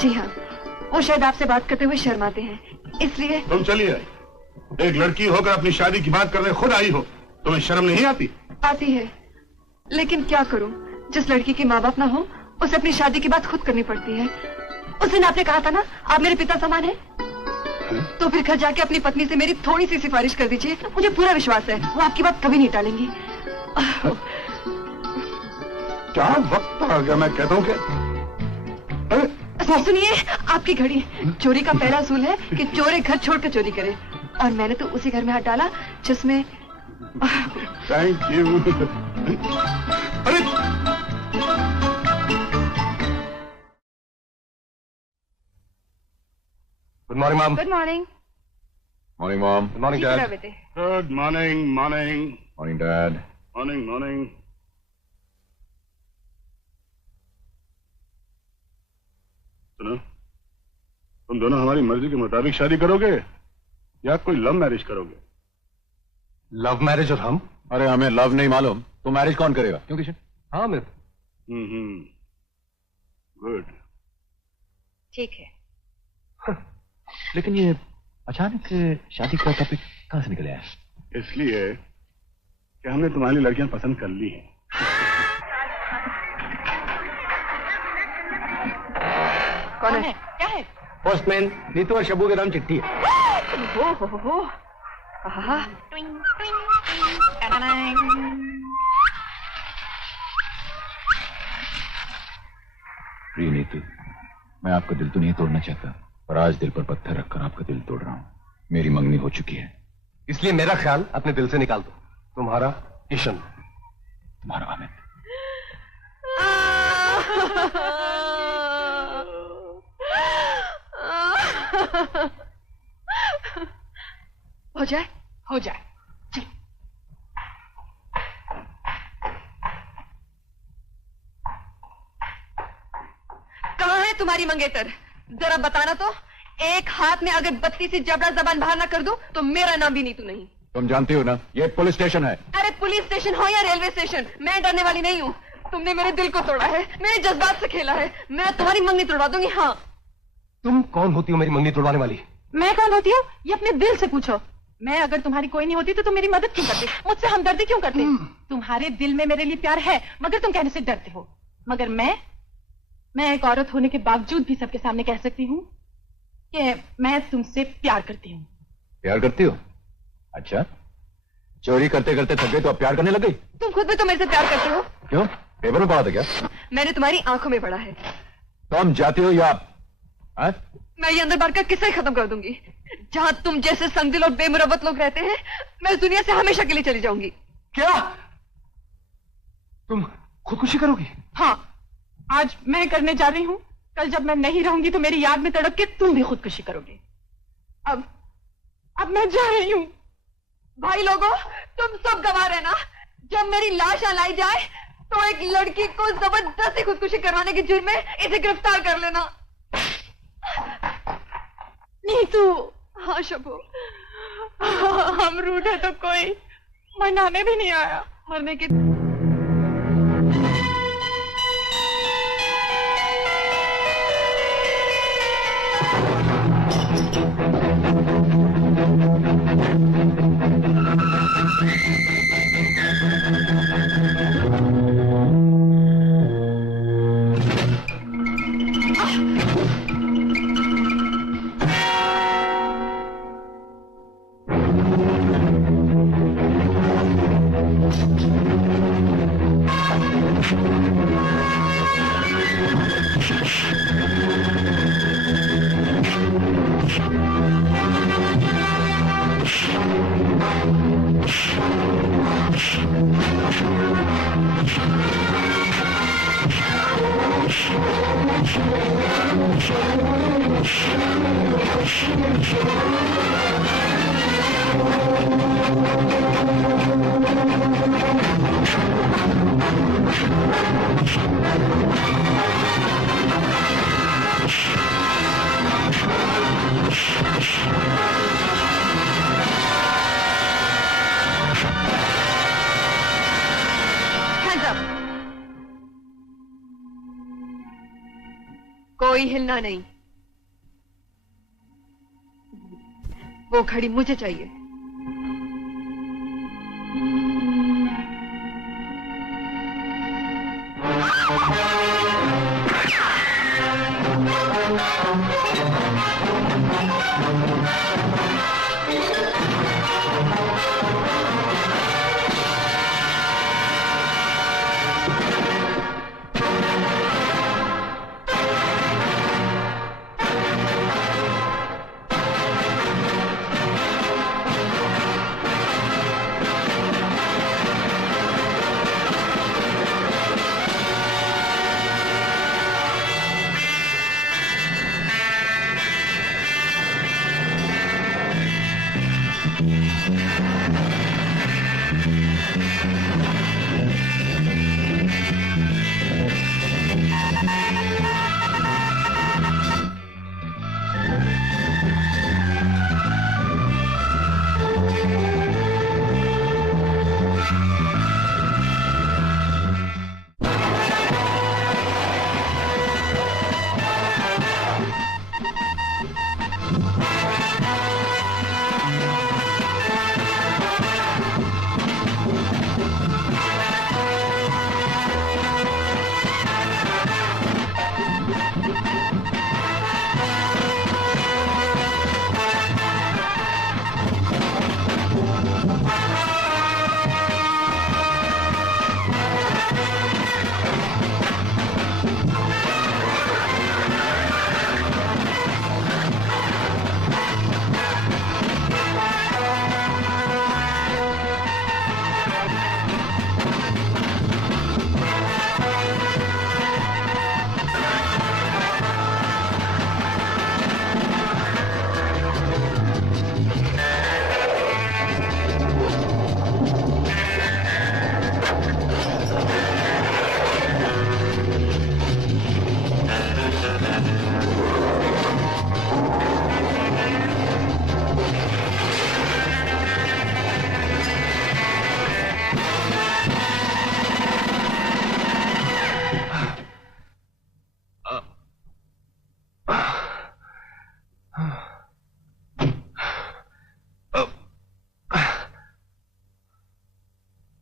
जी हाँ, वो शायद आपसे बात करते हुए शर्माते हैं, इसलिए। तुम चलिए आई। एक लड़की होकर अपनी शादी की बात करने खुद आई हो, तुम्हें शर्म नहीं आती? आती है, लेकिन क्या करूं, जिस लड़की के माँ बाप ना हो उसे अपनी शादी की बात खुद करनी पड़ती है। उस दिन आपने कहा था ना आप मेरे पिता समान हैं, तो फिर घर जाके अपनी पत्नी से मेरी थोड़ी सी सिफारिश कर दीजिए। मुझे पूरा विश्वास है वो आपकी बात कभी नहीं टालेंगी। क्या वक्त आ गया, मैं कहता हूँ कि सुनिए, आपकी घड़ी। चोरी का पहला असूल है कि चोर एक घर छोड़कर चोरी करे, और मैंने तो उसी घर में हाथ डाला जिसमें। Thank you. अरे good morning ma'am. Good morning. Morning mom. Good morning dad. Good morning. Morning morning dad. Morning morning. सुनो, तुम दोनों हमारी मर्जी के मुताबिक शादी करोगे या कोई लव मैरिज करोगे? लव मैरिज और हम? अरे हमें लव नहीं मालूम तो मैरिज कौन करेगा? क्यों किशन? हाँ मैं। गुड। ठीक है। लेकिन ये अचानक शादी का टॉपिक कहाँ से निकल आया? इसलिए कि हमने तुम्हारी लड़कियां पसंद कर ली हैं। कौन है? क्या है? पोस्टमैन, नीतू और शब्बू के नाम चिट्ठी है। हो। आहा। प्रिय नीतू, मैं आपका दिल तो नहीं तोड़ना चाहता, पर आज दिल पर पत्थर रखकर आपका दिल तोड़ रहा हूँ। मेरी मंगनी हो चुकी है, इसलिए मेरा ख्याल अपने दिल से निकाल दो। तुम्हारा किशन। तुम्हारा अमित। हो जाए? हो जाए। कहाँ है तुम्हारी मंगेतर? जरा बताना तो। एक हाथ में अगर बत्ती सी जबड़ा जबान बाहर ना कर दूं तो मेरा नाम भी नीतू नहीं। तुम जानती हो ना ये पुलिस स्टेशन है। अरे पुलिस स्टेशन हो या रेलवे स्टेशन, मैं डरने वाली नहीं हूँ। तुमने मेरे दिल को तोड़ा है, मेरे जज्बात से खेला है, मैं तुम्हारी मंगनी तोड़वा दूंगी। हाँ। तुम कौन होती हो मेरी मंगनी तोड़वाने वाली? मैं कौन होती हूँ ये अपने दिल से पूछो। मैं अगर तुम्हारी कोई नहीं होती तो तुम मेरी मदद क्यों करते, मुझसे हमदर्दी क्यों करते? तुम्हारे दिल में मेरे लिए प्यार है मगर तुम कहने से डरते हो। मगर मैं एक औरत होने के बावजूद भी सबके सामने कह सकती हूँ कि मैं तुमसे प्यार करती हूँ। प्यार करती हो? अच्छा, चोरी करते करते थक गई तो अब प्यार करने लग गई? तुम खुद भी तो मेरे से प्यार करते हो। क्यों, पेपर में पढ़ा था क्या? मैंने तुम्हारी आंखों में पढ़ा है। तो हम जाती हो या है? मैं ये अंदर बार का किस्सा ही खत्म कर दूंगी। जहाँ तुम जैसे संगदिल और बेमुरवत लोग रहते हैं, मैं इस दुनिया से हमेशा के लिए चली जाऊंगी। क्या तुम खुदकुशी करोगी? हाँ, आज मैं करने जा रही हूँ। कल जब मैं नहीं रहूंगी तो मेरी याद में तड़प के तुम भी खुदकुशी करोगे। अब मैं जा रही हूँ। भाई लोगों, तुम सब गवाह रहना। जब मेरी लाश लाई जाए तो एक लड़की को जबरदस्ती खुदकुशी करवाने के जुर्म में इसे गिरफ्तार कर लेना। नीतू, हाँ शबो, हम रूठे तो कोई मनाने भी नहीं आया। मरने के कोई हिलना नहीं। वो घड़ी मुझे चाहिए।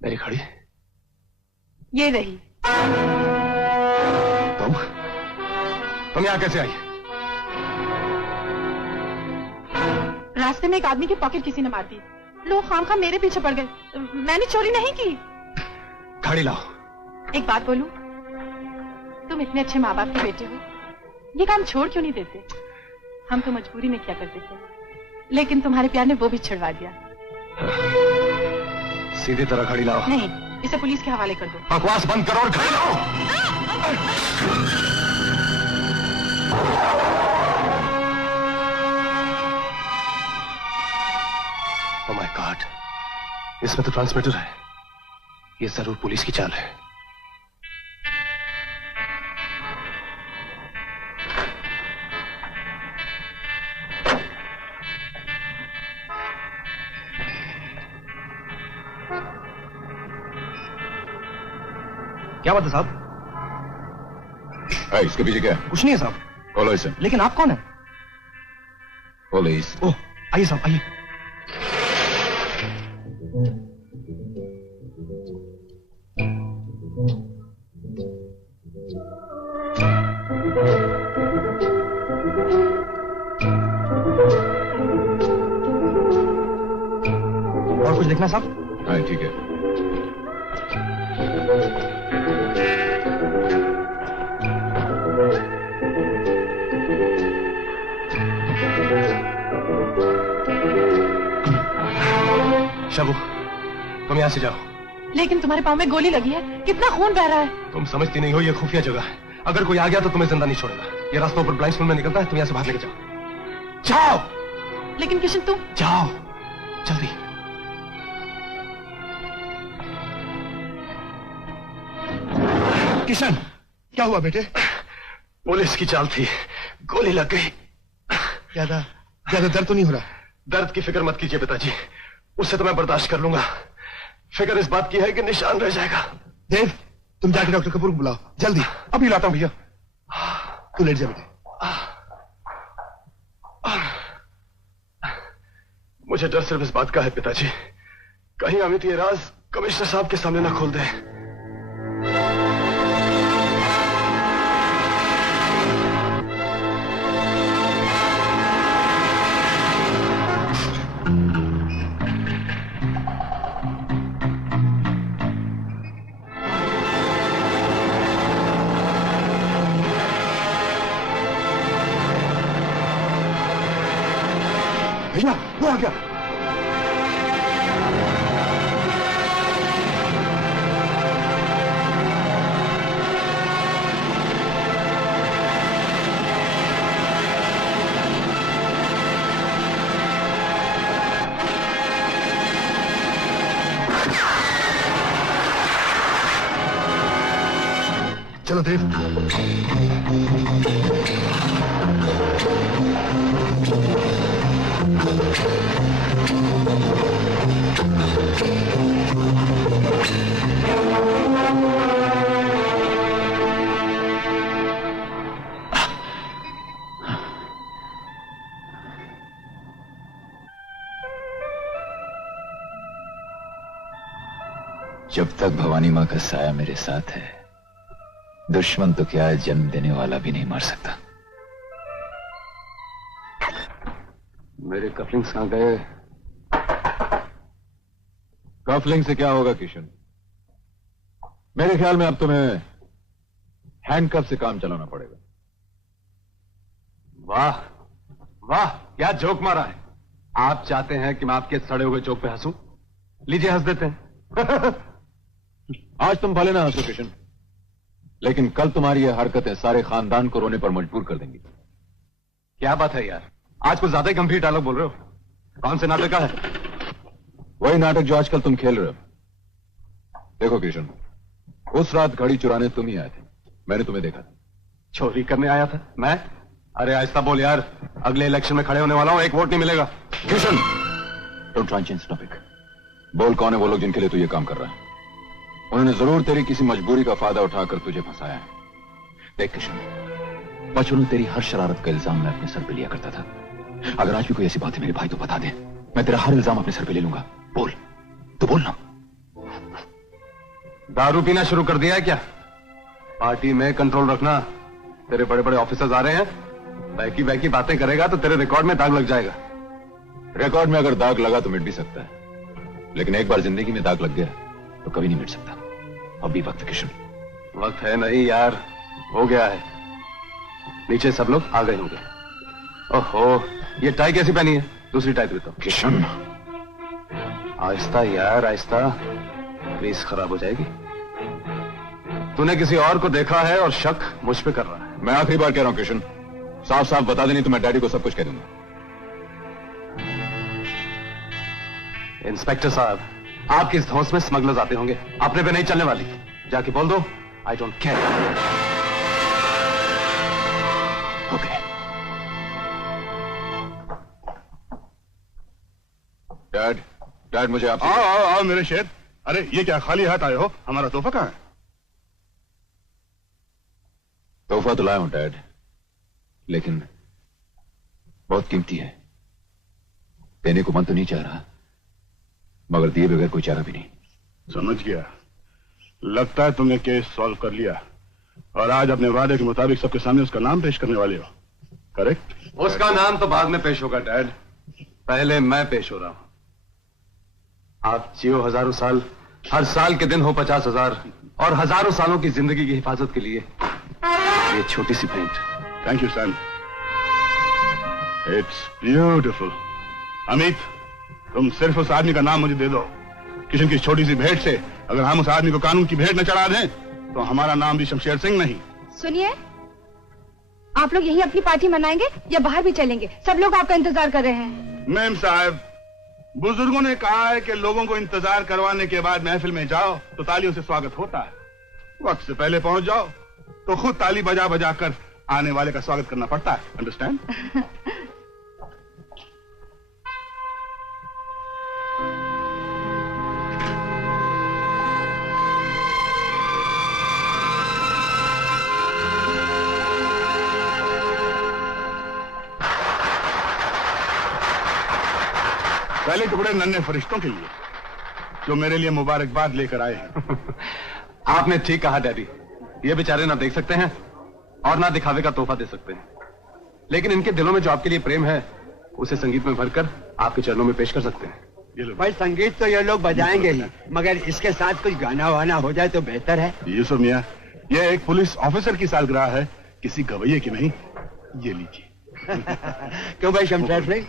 मेरी घड़ी ये रही। तुम यहाँ कैसे आई? रास्ते में एक आदमी की पॉकेट किसी ने मार दी। लोग खामखा मेरे पीछे पड़ गए। मैंने चोरी नहीं की। घड़ी लाओ। एक बात बोलूं, तुम इतने अच्छे माँ बाप के बेटे हो, ये काम छोड़ क्यों नहीं देते? हम तो मजबूरी में किया करते थे, लेकिन तुम्हारे प्यार ने वो भी छुड़वा दिया। सीधी तरह खड़ी लाओ। नहीं, इसे पुलिस के हवाले कर दो। बकवास बंद करो और खड़ी लाओ। ओह माय गॉड, इसमें तो ट्रांसमीटर है। ये जरूर पुलिस की चाल है। क्या बात है साहब? इसके पीछे क्या है? कुछ नहीं है साहब। खोलो इसे। लेकिन आप कौन है? पुलिस। ओह, आइए साहब, आइए। और कुछ देखना साहब? हाँ ठीक है। शबू, तुम यहां से जाओ। लेकिन तुम्हारे पाँव में गोली लगी है, कितना खून बह रहा है। तुम समझती नहीं हो, ये खुफिया जगह है। अगर कोई आ गया तो तुम्हें जिंदा नहीं छोड़ेगा। ये रास्तों पर ब्लाइंड स्कूल में निकलता है। तुम यहां से बाहर लेके जाओ। जाओ। लेकिन किशन तुम जाओ जल्दी। किशन, क्या हुआ बेटे? पुलिस की चाल थी, गोली लग गई। ज्यादा दर्द तो नहीं हो रहा? दर्द की फिक्र मत कीजिए पिताजी, उससे तो मैं बर्दाश्त कर लूंगा। फिक्र इस बात की है कि निशान रह जाएगा। देव, तुम जाके डॉक्टर कपूर को बुलाओ जल्दी। अभी लाता हूं भैया। तू लेट जा बेटे। मुझे डर सिर्फ इस बात का है पिताजी, कहीं अमित ये राज कमिश्नर साहब के सामने ना खोल दे। भैया, वो आ गया। चलो देव। जब तक भवानी माँ का साया मेरे साथ है, दुश्मन तो क्या जन्म देने वाला भी नहीं मार सकता। मेरे कफलिंग्स कहां गए? कफलिंग से क्या होगा किशन? मेरे ख्याल में अब तुम्हें हैंडकफ से काम चलाना पड़ेगा। वाह वाह, क्या जोक मारा है। आप चाहते हैं कि मैं आपके सड़े हुए जोक पे हंसूं? लीजिए हंस देते हैं। आज तुम भले ना हंसो किशन, लेकिन कल तुम्हारी ये हरकतें सारे खानदान को रोने पर मजबूर कर देंगी। क्या बात है यार, आज कुछ ज्यादा ही गंभीर डायलॉग बोल रहे हो। कौन से नाटक का है? वही नाटक जो आजकल तुम खेल रहे हो। देखो किशन, उस रात घड़ी चुराने तुम ही आए थे, मैंने तुम्हें देखा था। चोरी करने आया था मैं? अरे आहिस्ता बोल यार, अगले इलेक्शन में खड़े होने वाला हूं, एक वोट नहीं मिलेगा। Kishan, don't try change topic. बोल कौन है वो लोग जिनके लिए तू ये काम कर रहा है? उन्होंने जरूर तेरी किसी मजबूरी का फायदा उठाकर तुझे फंसाया है। देख किशन, बचपन में तेरी हर शरारत का इल्जाम मैं अपने सर पे लिया करता था। अगर आज भी कोई ऐसी बात है मेरे भाई तो बता दे, मैं तेरा हर इल्जाम अपने सर पे ले लूंगा। बोल तो बोलना। दारू पीना शुरू कर दिया है क्या? पार्टी में कंट्रोल रखना। तेरे बड़े बड़े ऑफिसर्स आ रहे हैं, बैकी बैकी बातें करेगा तो तेरे रिकॉर्ड में दाग लग जाएगा। रिकॉर्ड में अगर दाग लगा तो मिट भी सकता है, लेकिन एक बार जिंदगी में दाग लग गया तो कभी नहीं मिट सकता। अब भी वक्त किशन। वक्त है नहीं यार, हो गया है। नीचे सब लोग आ गए होंगे। ओहो, ये टाई कैसी पहनी है? दूसरी टाई तो किशन, आहिस्ता यार, आहिस्ता, प्लीज खराब हो जाएगी। तूने किसी और को देखा है और शक मुझ पे कर रहा है। मैं आखिरी बार कह रहा हूं किशन, साफ साफ बता देनी तो मैं डैडी को सब कुछ कह दूंगा। इंस्पेक्टर साहब, आपकी इस धौंस में स्मगलर्स आते होंगे, अपने पे नहीं चलने वाली। जाके बोल दो, I don't care. Okay. Dad मुझे आपसे आओ मेरे शेर। अरे ये क्या खाली हाथ आए हो? हमारा तोहफा कहाँ है? तोहफा तो लाया हूं डैड, लेकिन बहुत कीमती है। देने को मन तो नहीं चाह रहा, मगर दिए बगैर कोई चारा भी नहीं। समझ गया। लगता है तुमने केस सॉल्व कर लिया और आज अपने वादे के मुताबिक सबके सामने उसका नाम पेश करने वाले हो, करेक्ट? उसका नाम तो बाद में पेश होगा डैड, पहले मैं पेश हो रहा हूं। आप जियो हजारों साल, हर साल के दिन हो 50,000 और हजारों सालों की जिंदगी की हिफाजत के लिए ये छोटी सी भेंट। Thank you son, it's beautiful. Amit, तुम सिर्फ उस आदमी का नाम मुझे दे दो। किशन की छोटी सी भेंट से अगर हम उस आदमी को कानून की भेंट न चढ़ा दें तो हमारा नाम भी शमशेर सिंह नहीं। सुनिए, आप लोग यही अपनी पार्टी मनाएंगे या बाहर भी चलेंगे? सब लोग आपका इंतजार कर रहे हैं। मैम साहब, बुजुर्गों ने कहा है कि लोगों को इंतजार करवाने के बाद महफिल में जाओ तो तालियों से स्वागत होता है। वक्त से पहले पहुंच जाओ तो खुद ताली बजा बजा कर आने वाले का स्वागत करना पड़ता है। अंडरस्टैंड? पहले टुकड़े नन्हे फरिश्तों के लिए जो मेरे लिए मुबारकबाद लेकर आए हैं। आपने ठीक कहा डैडी, ये बेचारे ना देख सकते हैं और ना दिखावे का तोहफा दे सकते हैं, लेकिन इनके दिलों में जो आपके लिए प्रेम है उसे संगीत में भरकर आपके चरणों में पेश कर सकते हैं। भाई संगीत तो ये लोग बजाएंगे ही, मगर इसके साथ कुछ गाना वाना हो जाए तो बेहतर है। यूसुफ मियां, ये एक पुलिस ऑफिसर की सालगिरह है, किसी गवैये की नहीं। ये लीजिए। क्यों भाई शमशेर सिंह,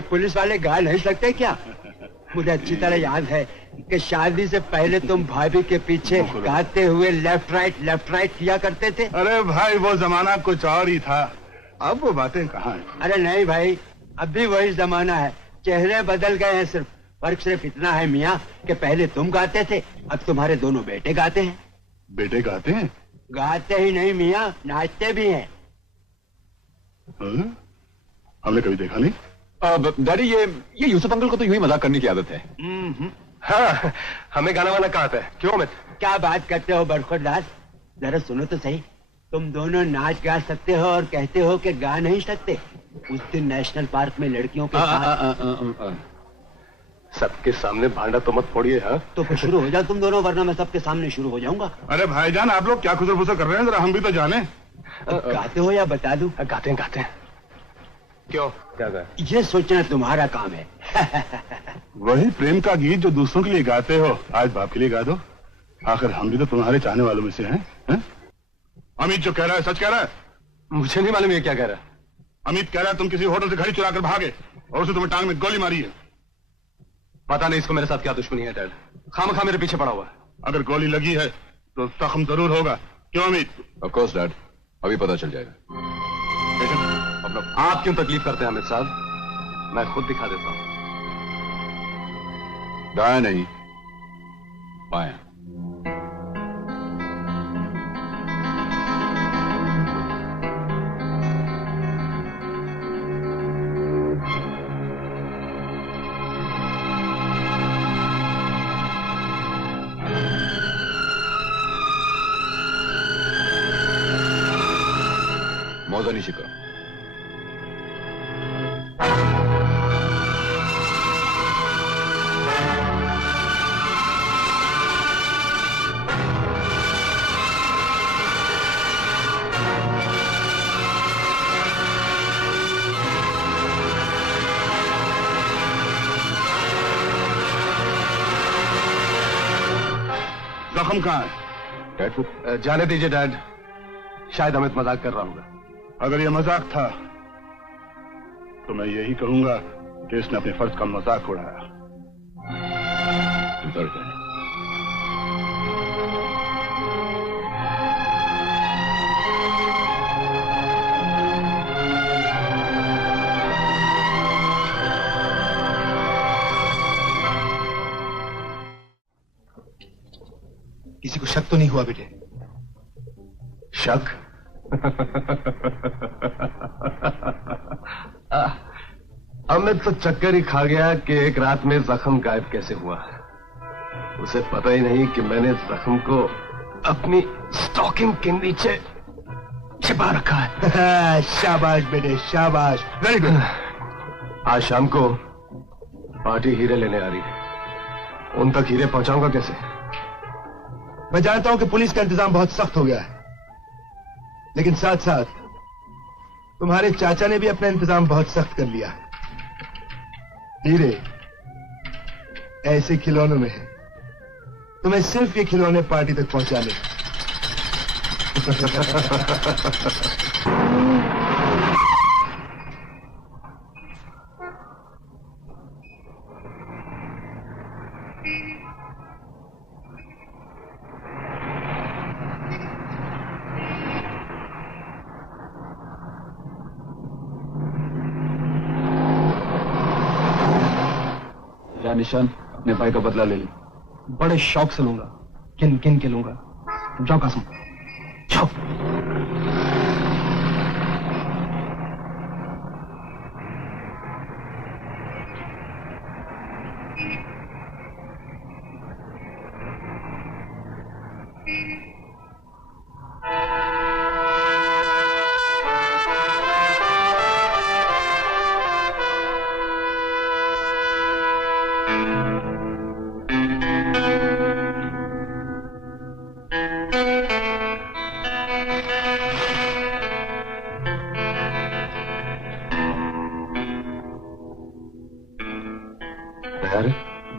पुलिस वाले गा नहीं सकते क्या? मुझे अच्छी तरह याद है कि शादी से पहले तुम भाभी के पीछे गाते हुए लेफ्ट राइट किया करते थे। अरे भाई, वो जमाना कुछ और ही था, अब वो बातें कहाँ हैं? अरे नहीं भाई, अब भी वही जमाना है, चेहरे बदल गए हैं। फर्क सिर्फ इतना है मियाँ कि पहले तुम गाते थे, अब तुम्हारे दोनों बेटे गाते हैं। बेटे गाते हैं? गाते ही नहीं मियाँ, नाचते भी हैं। हमने कभी देखा नहीं। डैडी, ये यूसुफ अंकल को तो यूं ही मजाक करने की आदत है। हाँ, हमें गाना वाना कहाँ आता है? क्यों अमित? क्या बात करते हो बरखुरदास, जरा सुनो तो सही। तुम दोनों नाच गा सकते हो और कहते हो कि गा नहीं सकते। उस दिन नेशनल पार्क में लड़कियों के साथ सबके सामने भांडा तो मत फोड़िए। हाँ, तो फिर शुरू हो जाओ तुम दोनों, वरना मैं सबके सामने शुरू हो जाऊंगा। अरे भाईजान, आप लोग क्या खुसर फुसर कर रहे हैं, जरा हम भी तो जाने। गाते हो या बता दूं? गाते हैं। क्यों, क्या गा? ये सोचना तुम्हारा काम है। वही प्रेम का गीत जो दूसरों के लिए गाते हो, आज बाप के लिए गा दो। आखिर हम भी तो तुम्हारे चाहने वालों में से हैं, हैं? अमित जो कह रहा है सच कह रहा है? मुझे नहीं मालूम ये क्या कह रहा है। अमित कह रहा है तुम किसी होटल से घड़ी चुरा कर भागे और उसे तुम्हें टांग में गोली मारी है। पता नहीं इसको मेरे साथ क्या दुश्मनी है डैड, खामखा मेरे पीछे पड़ा हुआ है। अगर गोली लगी है तो जख्म जरूर होगा। क्यों अमित? ऑफ कोर्स डैड, अभी पता चल जाएगा। आप क्यों तकलीफ करते हैं अमित साहब, मैं खुद दिखा देता हूं। दाया नहीं, बाया। मौजा नीचे करो। जख्म कहाँ है? डैड को जाने दीजिए डैड, शायद अमित मजाक कर रहा होगा। अगर यह मजाक था तो मैं यही कहूंगा कि इसने अपने फर्ज का मजाक उड़ाया। किसी को शक तो नहीं हुआ बेटे? शक? अमित तो चक्कर ही खा गया कि एक रात में जख्म गायब कैसे हुआ। उसे पता ही नहीं कि मैंने जख्म को अपनी स्टॉकिंग के नीचे छिपा रखा है। शाबाश बेटे शाबाश, वेरी गुड। आज शाम को पार्टी हीरे लेने आ रही है, उन तक हीरे पहुंचाऊंगा कैसे? मैं जानता हूं कि पुलिस का इंतजाम बहुत सख्त हो गया है, लेकिन साथ साथ तुम्हारे चाचा ने भी अपना इंतजाम बहुत सख्त कर लिया। हीरे ऐसे खिलौनों में है, तुम्हें सिर्फ ये खिलौने पार्टी तक पहुंचाने। निशान, अपने भाई का बदला ले ली। बड़े शौक से लूंगा, किन किन के लूंगा। जाओ कासिम, जाओ।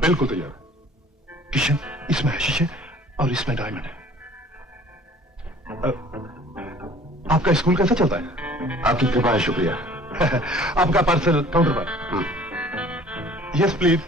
बिल्कुल तैयार। किशन, इसमें है शीशे और इसमें डायमंड है। आपका स्कूल कैसा चलता है? आपकी कृपा है, शुक्रिया। आपका पार्सल काउंटर पर। Yes please.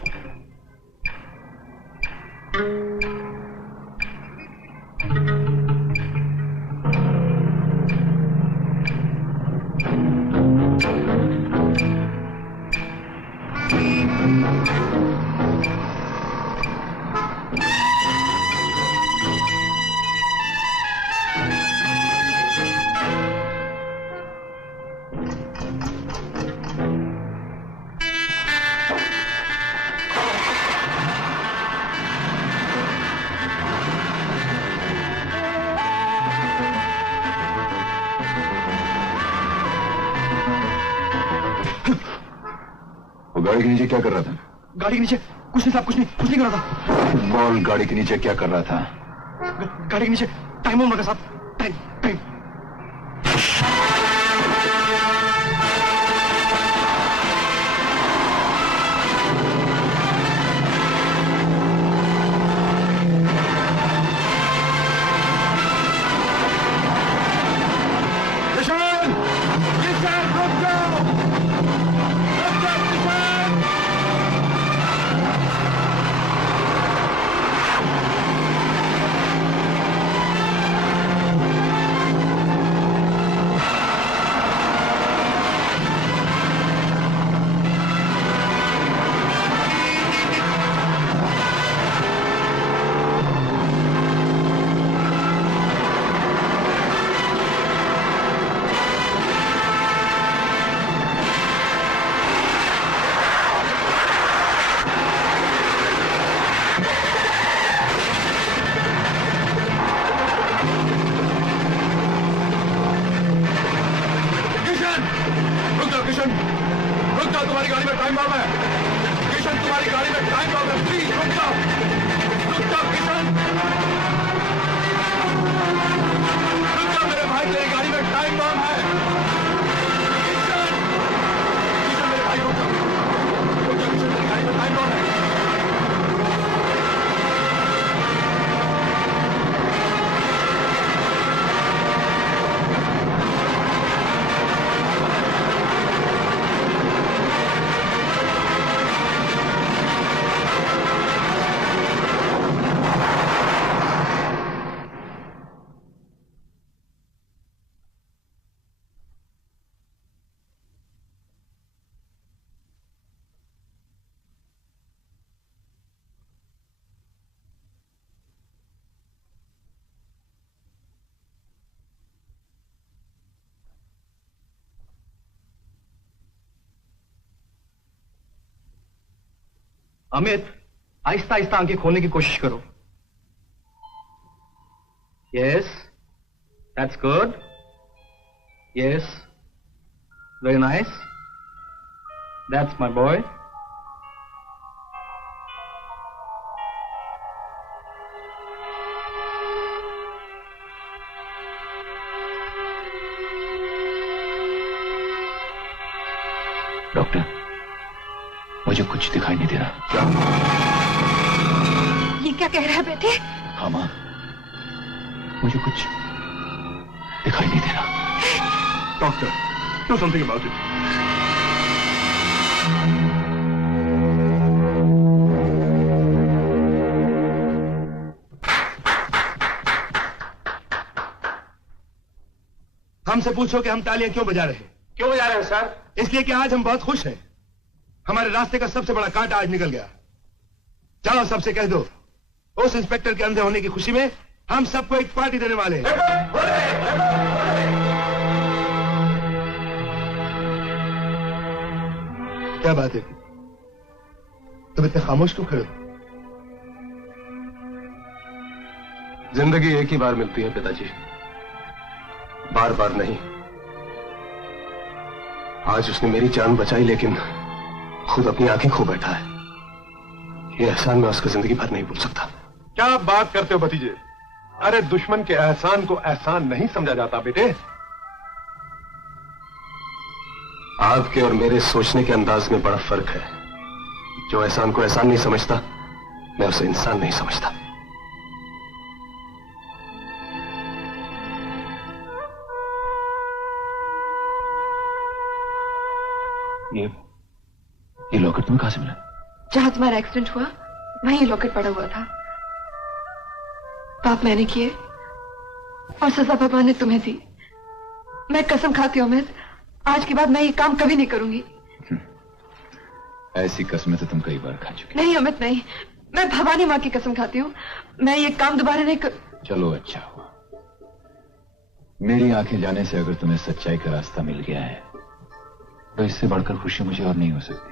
गाड़ी के नीचे क्या कर रहा था? गाड़ी के नीचे कुछ नहीं साहब, कुछ नहीं कर रहा था। बॉल गाड़ी के नीचे क्या कर रहा था? गाड़ी के नीचे टाइम ऑन लगा साहब, टाइम। अमित, आहिस्ता आहिस्ता आंखें खोलने की कोशिश करो। Yes, that's good. Yes, very nice. That's my boy. Doctor, मुझे कुछ दिखाई नहीं दे रहा। ये क्या कह रहा है बेटे? हाँ माँ, मुझे कुछ दिखाई नहीं दे रहा। Doctor, do something about it. हमसे पूछो कि हम तालियां क्यों बजा रहे हैं। क्यों बजा रहे हैं सर? इसलिए कि आज हम बहुत खुश हैं। हमारे रास्ते का सबसे बड़ा कांटा आज निकल गया। जाओ सबसे कह दो, उस इंस्पेक्टर के अंधे होने की खुशी में हम सबको एक पार्टी देने वाले हैं। क्या बात है, तुम इतने खामोश क्यों खड़े हो? जिंदगी एक ही बार मिलती है पिताजी, बार बार नहीं। आज उसने मेरी जान बचाई, लेकिन खुद अपनी आंखें खो बैठा है। ये एहसान मैं उसको जिंदगी भर नहीं भूल सकता। क्या बात करते हो भतीजे? अरे दुश्मन के एहसान को एहसान नहीं समझा जाता बेटे। आपके और मेरे सोचने के अंदाज में बड़ा फर्क है। जो एहसान को एहसान नहीं समझता, मैं उसे इंसान नहीं समझता। ये लॉकेट तुम्हें कहां से मिला? जहां तुम्हारा एक्सीडेंट हुआ वहीं ये लॉकेट पड़ा हुआ था। पाप मैंने किए और सजा भगवान ने तुम्हें दी। मैं कसम खाती हूँ अमित, आज के बाद मैं ये काम कभी नहीं करूंगी। ऐसी कसमें तो तुम कई बार खा चुकी। नहीं अमित नहीं, मैं भवानी माँ की कसम खाती हूँ, मैं ये काम दोबारा नहीं कर। चलो अच्छा हुआ, मेरी आंखें जाने से अगर तुम्हें सच्चाई का रास्ता मिल गया है तो इससे बढ़कर खुशी मुझे और नहीं हो सकती।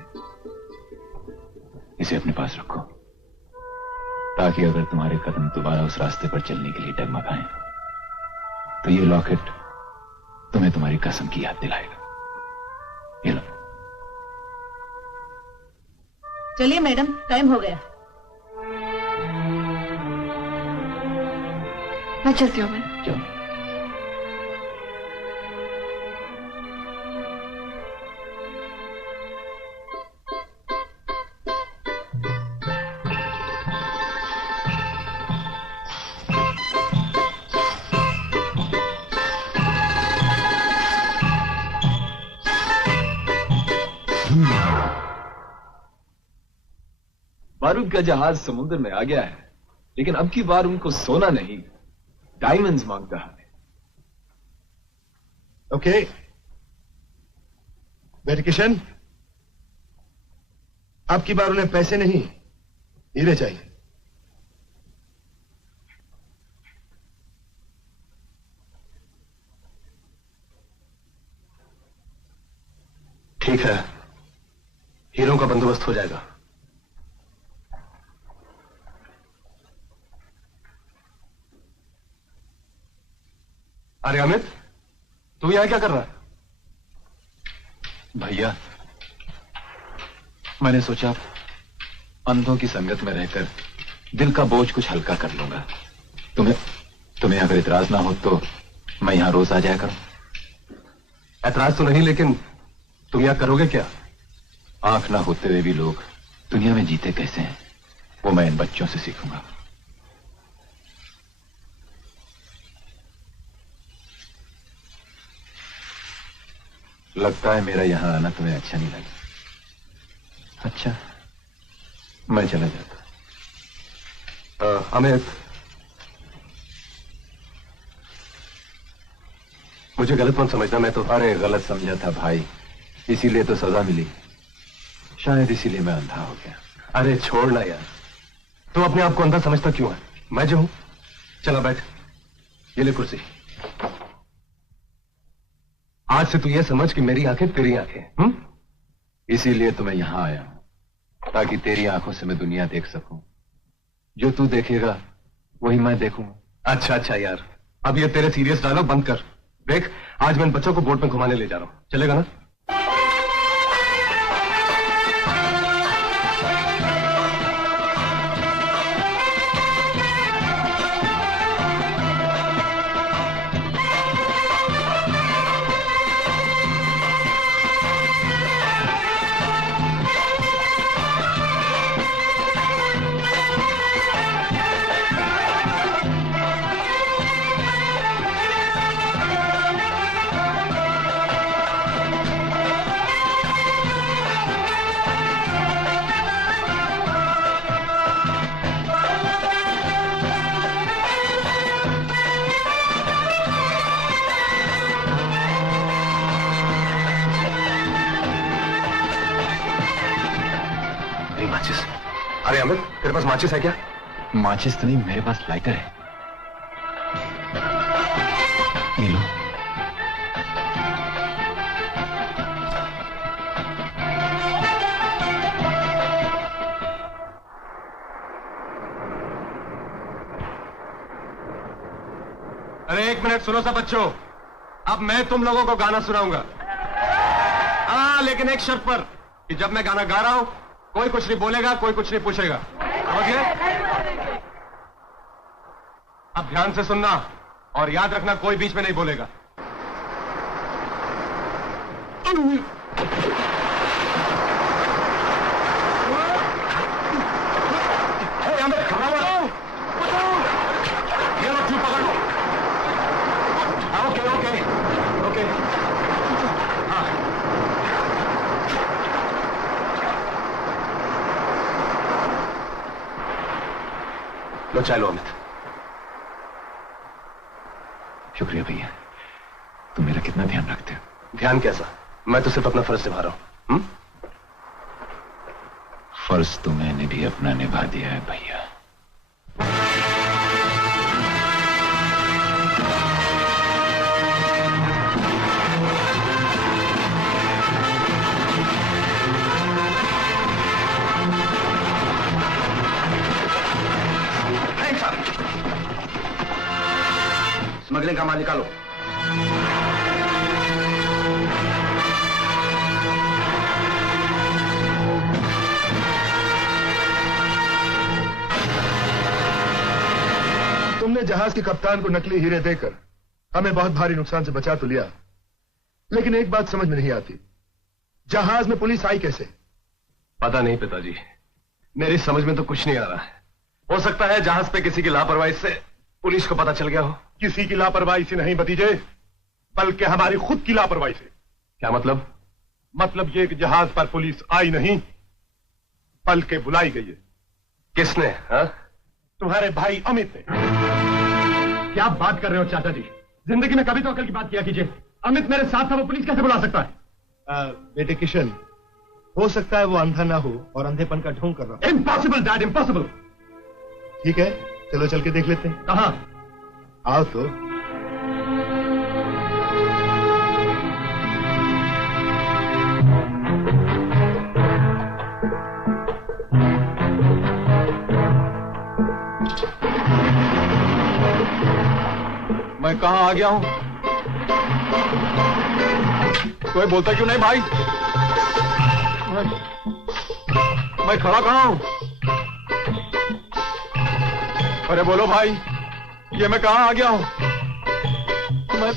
इसे अपने पास रखो ताकि अगर तुम्हारे कदम दोबारा उस रास्ते पर चलने के लिए डगमगाएं तो ये लॉकेट तुम्हें तुम्हारी कसम की याद दिलाएगा। ये लो। चलिए मैडम, टाइम हो गया। मैं चलती हूँ। मैं चलो। बारूद का जहाज समुद्र में आ गया है, लेकिन अब की बार उनको सोना नहीं डायमंड्स मांग रहा है। ओके बेटे किशन, अब की बार उन्हें पैसे नहीं हीरे चाहिए। ठीक है, हीरों का बंदोबस्त हो जाएगा। अरे अमित, तू यहां क्या कर रहा है? भैया, मैंने सोचा अंधों की संगत में रहकर दिल का बोझ कुछ हल्का कर लूंगा। तुम्हें अगर इतराज ना हो तो मैं यहां रोज आ जाया करूं। ऐतराज तो नहीं, लेकिन तुम यहां करोगे क्या? आंख ना होते हुए भी लोग दुनिया में जीते कैसे हैं, वो मैं इन बच्चों से सीखूंगा। लगता है मेरा यहां आना तुम्हें अच्छा नहीं लगा। अच्छा, मैं चला जाता। अमित, मुझे गलत मत समझना, मैं तो। अरे गलत समझा था भाई, इसीलिए तो सजा मिली। शायद इसीलिए मैं अंधा हो गया। अरे छोड़ना यार, तू अपने आप को अंधा समझता क्यों है? मैं जो हूं, चला बैठ, ये ले कुर्सी। आज से तू ये समझ कि मेरी आंखें तेरी आंखें। इसीलिए तो मैं यहां आया हूं ताकि तेरी आंखों से मैं दुनिया देख सकूं। जो तू देखेगा वही मैं देखूंगा। अच्छा अच्छा यार, अब ये तेरे सीरियस डायलॉग बंद कर। देख, आज मैं इन बच्चों को बोट में घुमाने ले जा रहा हूं, चलेगा ना? अरे अमित, तेरे पास माचिस है क्या? माचिस तो नहीं, मेरे पास लाइटर है। ये लो। अरे एक मिनट सुनो सब बच्चों, अब मैं तुम लोगों को गाना सुनाऊंगा। हाँ, लेकिन एक शर्त पर कि जब मैं गाना गा रहा हूं कोई कुछ नहीं बोलेगा, कोई कुछ नहीं पूछेगा, समझ गए? अब ध्यान से सुनना और याद रखना, कोई बीच में नहीं बोलेगा। ओके ओके ओके, हाँ लो चलो अमित। शुक्रिया भैया, तुम मेरा कितना ध्यान रखते हो। ध्यान कैसा, मैं तो सिर्फ अपना फर्ज निभा रहा हूं। फर्ज तो मैंने भी अपना निभा दिया है भैया। स्मगलिंग का माल निकालो। तुमने जहाज के कप्तान को नकली हीरे देकर हमें बहुत भारी नुकसान से बचा तो लिया, लेकिन एक बात समझ में नहीं आती, जहाज में पुलिस आई कैसे? पता नहीं पिताजी, मेरी समझ में तो कुछ नहीं आ रहा है। हो सकता है जहाज पे किसी की लापरवाही से पुलिस को पता चल गया हो। किसी की लापरवाही से नहीं भतीजे, बल्कि हमारी खुद की लापरवाही से। क्या मतलब? मतलब ये कि जहाज पर पुलिस आई नहीं, बल्कि बुलाई गई है। किसने? हा? तुम्हारे भाई अमित ने। क्या बात कर रहे हो चाचा जी? जिंदगी में कभी तो अकल की बात किया कीजिए। अमित मेरे साथ था, वो पुलिस कैसे बुला सकता है? बेटे किशन, हो सकता है वो अंधा ना हो और अंधेपन का ढोंग कर रहा हो। Impossible dad, impossible. ठीक है, चलो चल के देख लेते हैं। कहां? आओ तो। मैं कहां आ गया हूं? कोई बोलता क्यों नहीं भाई? मैं खड़ा कहां हूं? अरे बोलो भाई, ये मैं कहां आ गया हूं? मैं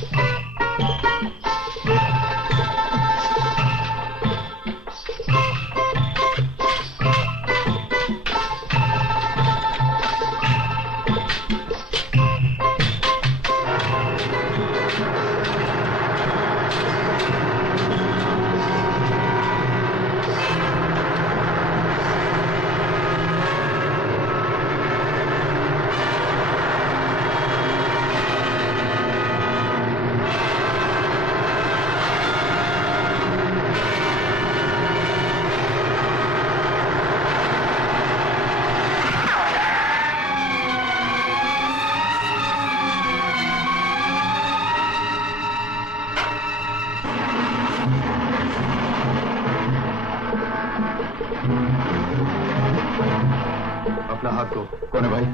अपना हाथ दो। कौन है भाई?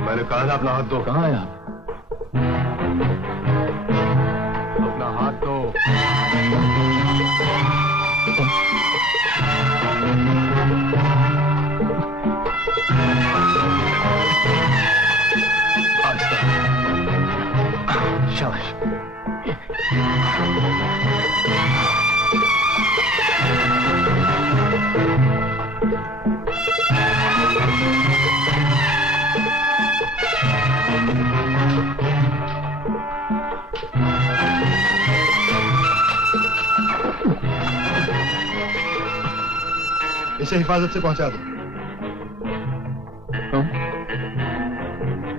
मैंने कहा था अपना हाथ दो। कहाँ है आप? अपना हाथ दो। शाबाश। इसे हिफाजत से पहुंचा दो।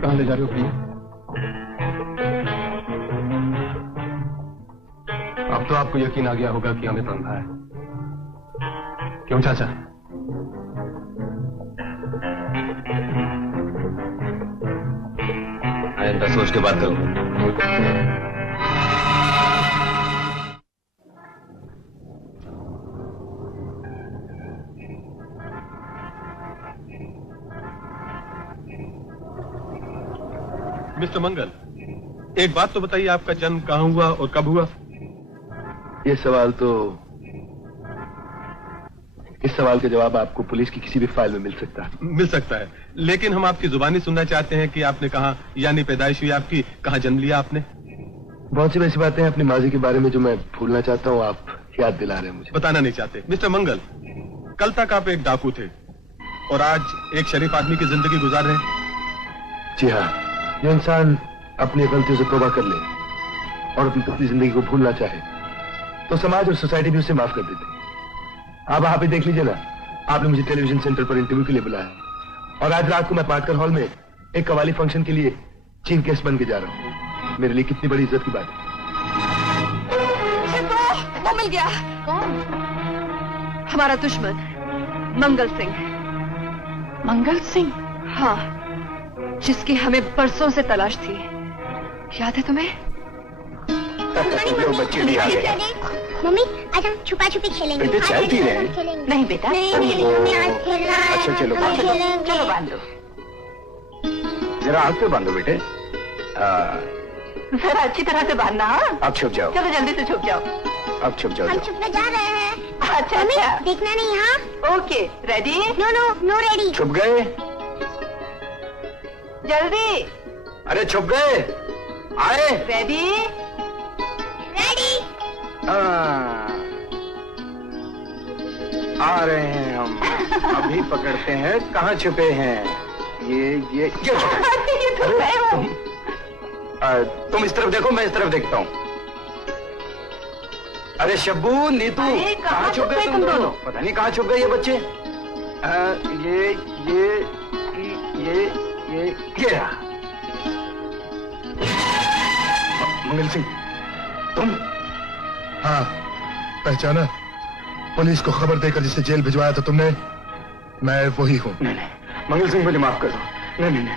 कहाँ ले जा रहे हो प्रिया? अब तो आपको यकीन आ गया होगा कि हमें बंधा है। क्यों चाचा? आइंदा सोच के बात करूंगा। मिस्टर मंगल, एक बात तो बताइए, आपका जन्म कहाँ हुआ और कब हुआ? इस सवाल का जवाब आपको पुलिस की किसी भी फाइल में मिल सकता है। मिल सकता है, लेकिन हम आपकी जुबानी सुनना चाहते हैं कि आपने कहाँ, यानी पैदाइश हुई आपकी, कहाँ जन्म लिया आपने? बहुत सी वैसी बातें हैं अपनी माजी के बारे में जो मैं भूलना चाहता हूँ, आप याद दिला रहे हैं मुझे। बताना नहीं चाहते। मिस्टर मंगल, कल तक आप एक डाकू थे और आज एक शरीफ आदमी की जिंदगी गुजार रहे हैं। जी हाँ, जो इंसान अपनी गलतियों से तौबा कर ले और अपनी जिंदगी को भूलना चाहे तो समाज और सोसाइटी भी उसे माफ कर देती। अब आप ही देख लीजिए ना, आपने मुझे टेलीविजन सेंटर पर इंटरव्यू के लिए बुलाया और आज रात को मैं पाटकर हॉल में एक कवाली फंक्शन के लिए चीफ गेस्ट बन के जा रहा हूँ। मेरे लिए कितनी बड़ी इज्जत की बात है। वो मिल गया। कौन? हमारा दुश्मन मंगल सिंह। मंगल सिंह? हाँ, जिसकी हमें बरसों से तलाश थी। याद है तुम्हें? लो बच्चे भी आ गए। मम्मी आज हम छुपा छुपी खेलेंगे। बेटे चाय पी रहे हैं? नहीं बेटा, नहीं आज खेलना है। अच्छा चलो चलो बांध लो। जरा आग पे बांधो बेटे। जरा अच्छी तरह से बांधना। अब छुप जाओ। चलो जल्दी से छुप जाओ। अब छुप जाओ। हम छुपने जा रहे हैं। अच्छा मम्मी अच्छा, देखना नहीं। हाँ okay, ready? No no no ready. छुप गए? जल्दी। अरे छुप गए? आए? रेडी? रेडी। आ रहे हैं हम। अभी पकड़ते हैं कहाँ छुपे हैं। ये तुम इस तरफ देखो, मैं इस तरफ देखता हूँ। अरे शब्बू, नीतू, कहाँ छुप गए तुम दोनों? पता नहीं कहाँ छुप गए ये बच्चे। ये रहा। मंगल सिंह, तुम? हाँ, पहचाना? पुलिस को खबर देकर जिसे जेल भिजवाया था तुमने, मैं वही हूँ। नहीं, मंगल सिंह मुझे माफ कर दो। नहीं।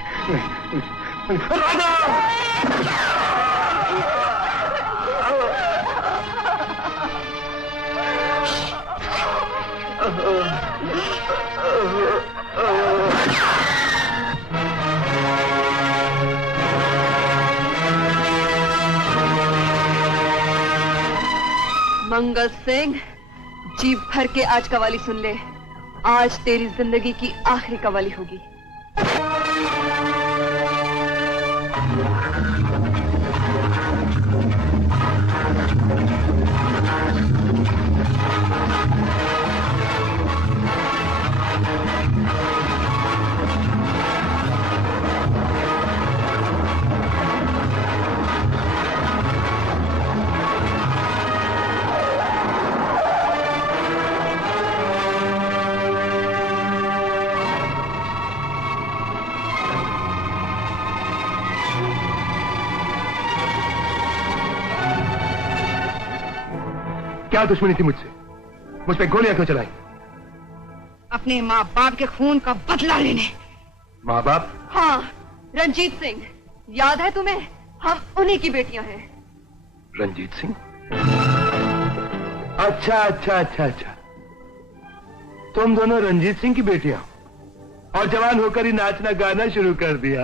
मंगल सिंह, जी भर के आज कवाली सुन ले। आज तेरी जिंदगी की आखिरी कवाली होगी। क्या दुश्मनी थी मुझसे? मुझ पे गोलियां क्यों चलाई? अपने माँ बाप के खून का बदला लेने। माँ बाप? हाँ, रंजीत सिंह, याद है तुम्हें? हम उन्हीं की बेटियां हैं। रंजीत सिंह? अच्छा। तुम दोनों रंजीत सिंह की बेटियां? और जवान होकर ही नाचना गाना शुरू कर दिया।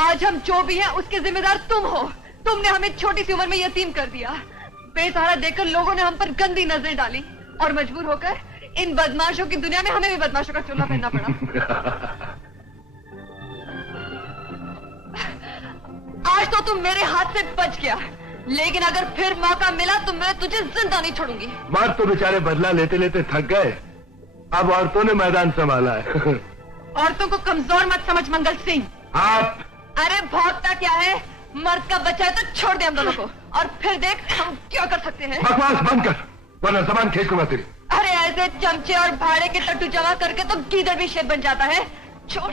आज हम जो भी हैं उसके जिम्मेदार तुम हो। तुमने हमें छोटी सी उम्र में यतीम कर दिया। बेसहारा देखकर लोगों ने हम पर गंदी नजरें डाली और मजबूर होकर इन बदमाशों की दुनिया में हमें भी बदमाशों का चूल्हा पहनना पड़ा। आज तो तुम मेरे हाथ से बच गया, लेकिन अगर फिर मौका मिला तो मैं तुझे जिंदा नहीं छोड़ूंगी। मर्द तो बेचारे बदला लेते लेते थक गए, अब औरतों ने मैदान संभाला है। औरतों को कमजोर मत समझ मंगल सिंह। आप अरे भौंकता क्या है, मर्द का बच्चा है तो छोड़ दे हम दोनों को, और फिर देख हम क्या कर सकते हैं। बकवास बंद कर, वरना जबान खींच दूंगा तेरी। अरे ऐसे चमचे और भाड़े के टट्टू जमा करके तो गीदड़ भी शेर बन जाता है। छोड़।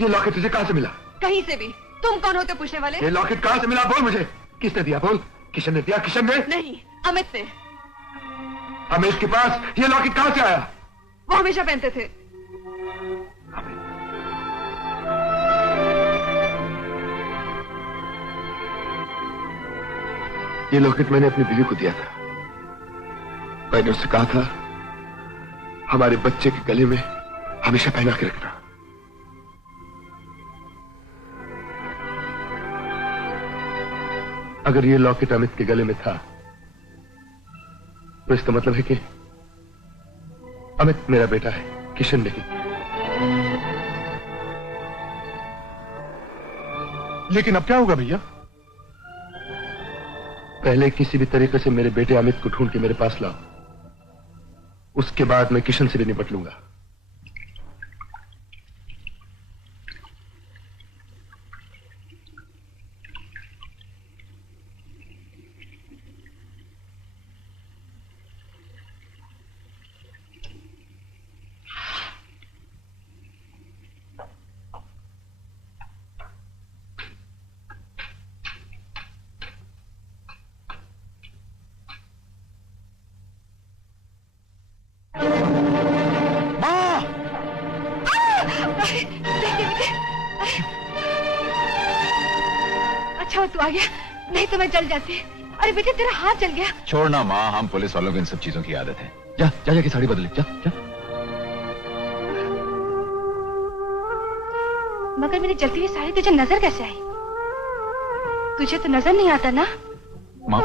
ये लॉकेट तुझे कहां से मिला? कहीं से भी। तुम कौन होते पूछने वाले? ये लॉकेट कहां से मिला बोल मुझे। किसने दिया बोल? किशन ने दिया? किशन ने? नहीं, अमित ने। अमित के पास ये लॉकेट कहां से आया? वो हमेशा पहनते थे। ये लॉकेट मैंने अपनी बीवी को दिया था। मैंने उससे कहा था हमारे बच्चे के गले में हमेशा पहना के रखना। अगर ये लॉकेट अमित के गले में था तो इसका मतलब है कि अमित मेरा बेटा है, किशन नहीं। लेकिन अब क्या होगा भैया? पहले किसी भी तरीके से मेरे बेटे अमित को ढूंढ के मेरे पास लाओ, उसके बाद मैं किशन से भी निपट लूंगा। अच्छा तू आ गया, नहीं तो मैं जल जाती। अरे बेटे तेरा हाथ जल गया। छोड़ना माँ, हम पुलिस वालों को इन सब चीजों की आदत है। जा जा जाके साड़ी बदले, जा जा। मगर मेरी जलती हुई साड़ी तुझे नजर कैसे आई? तुझे तो नजर नहीं आता ना? माँ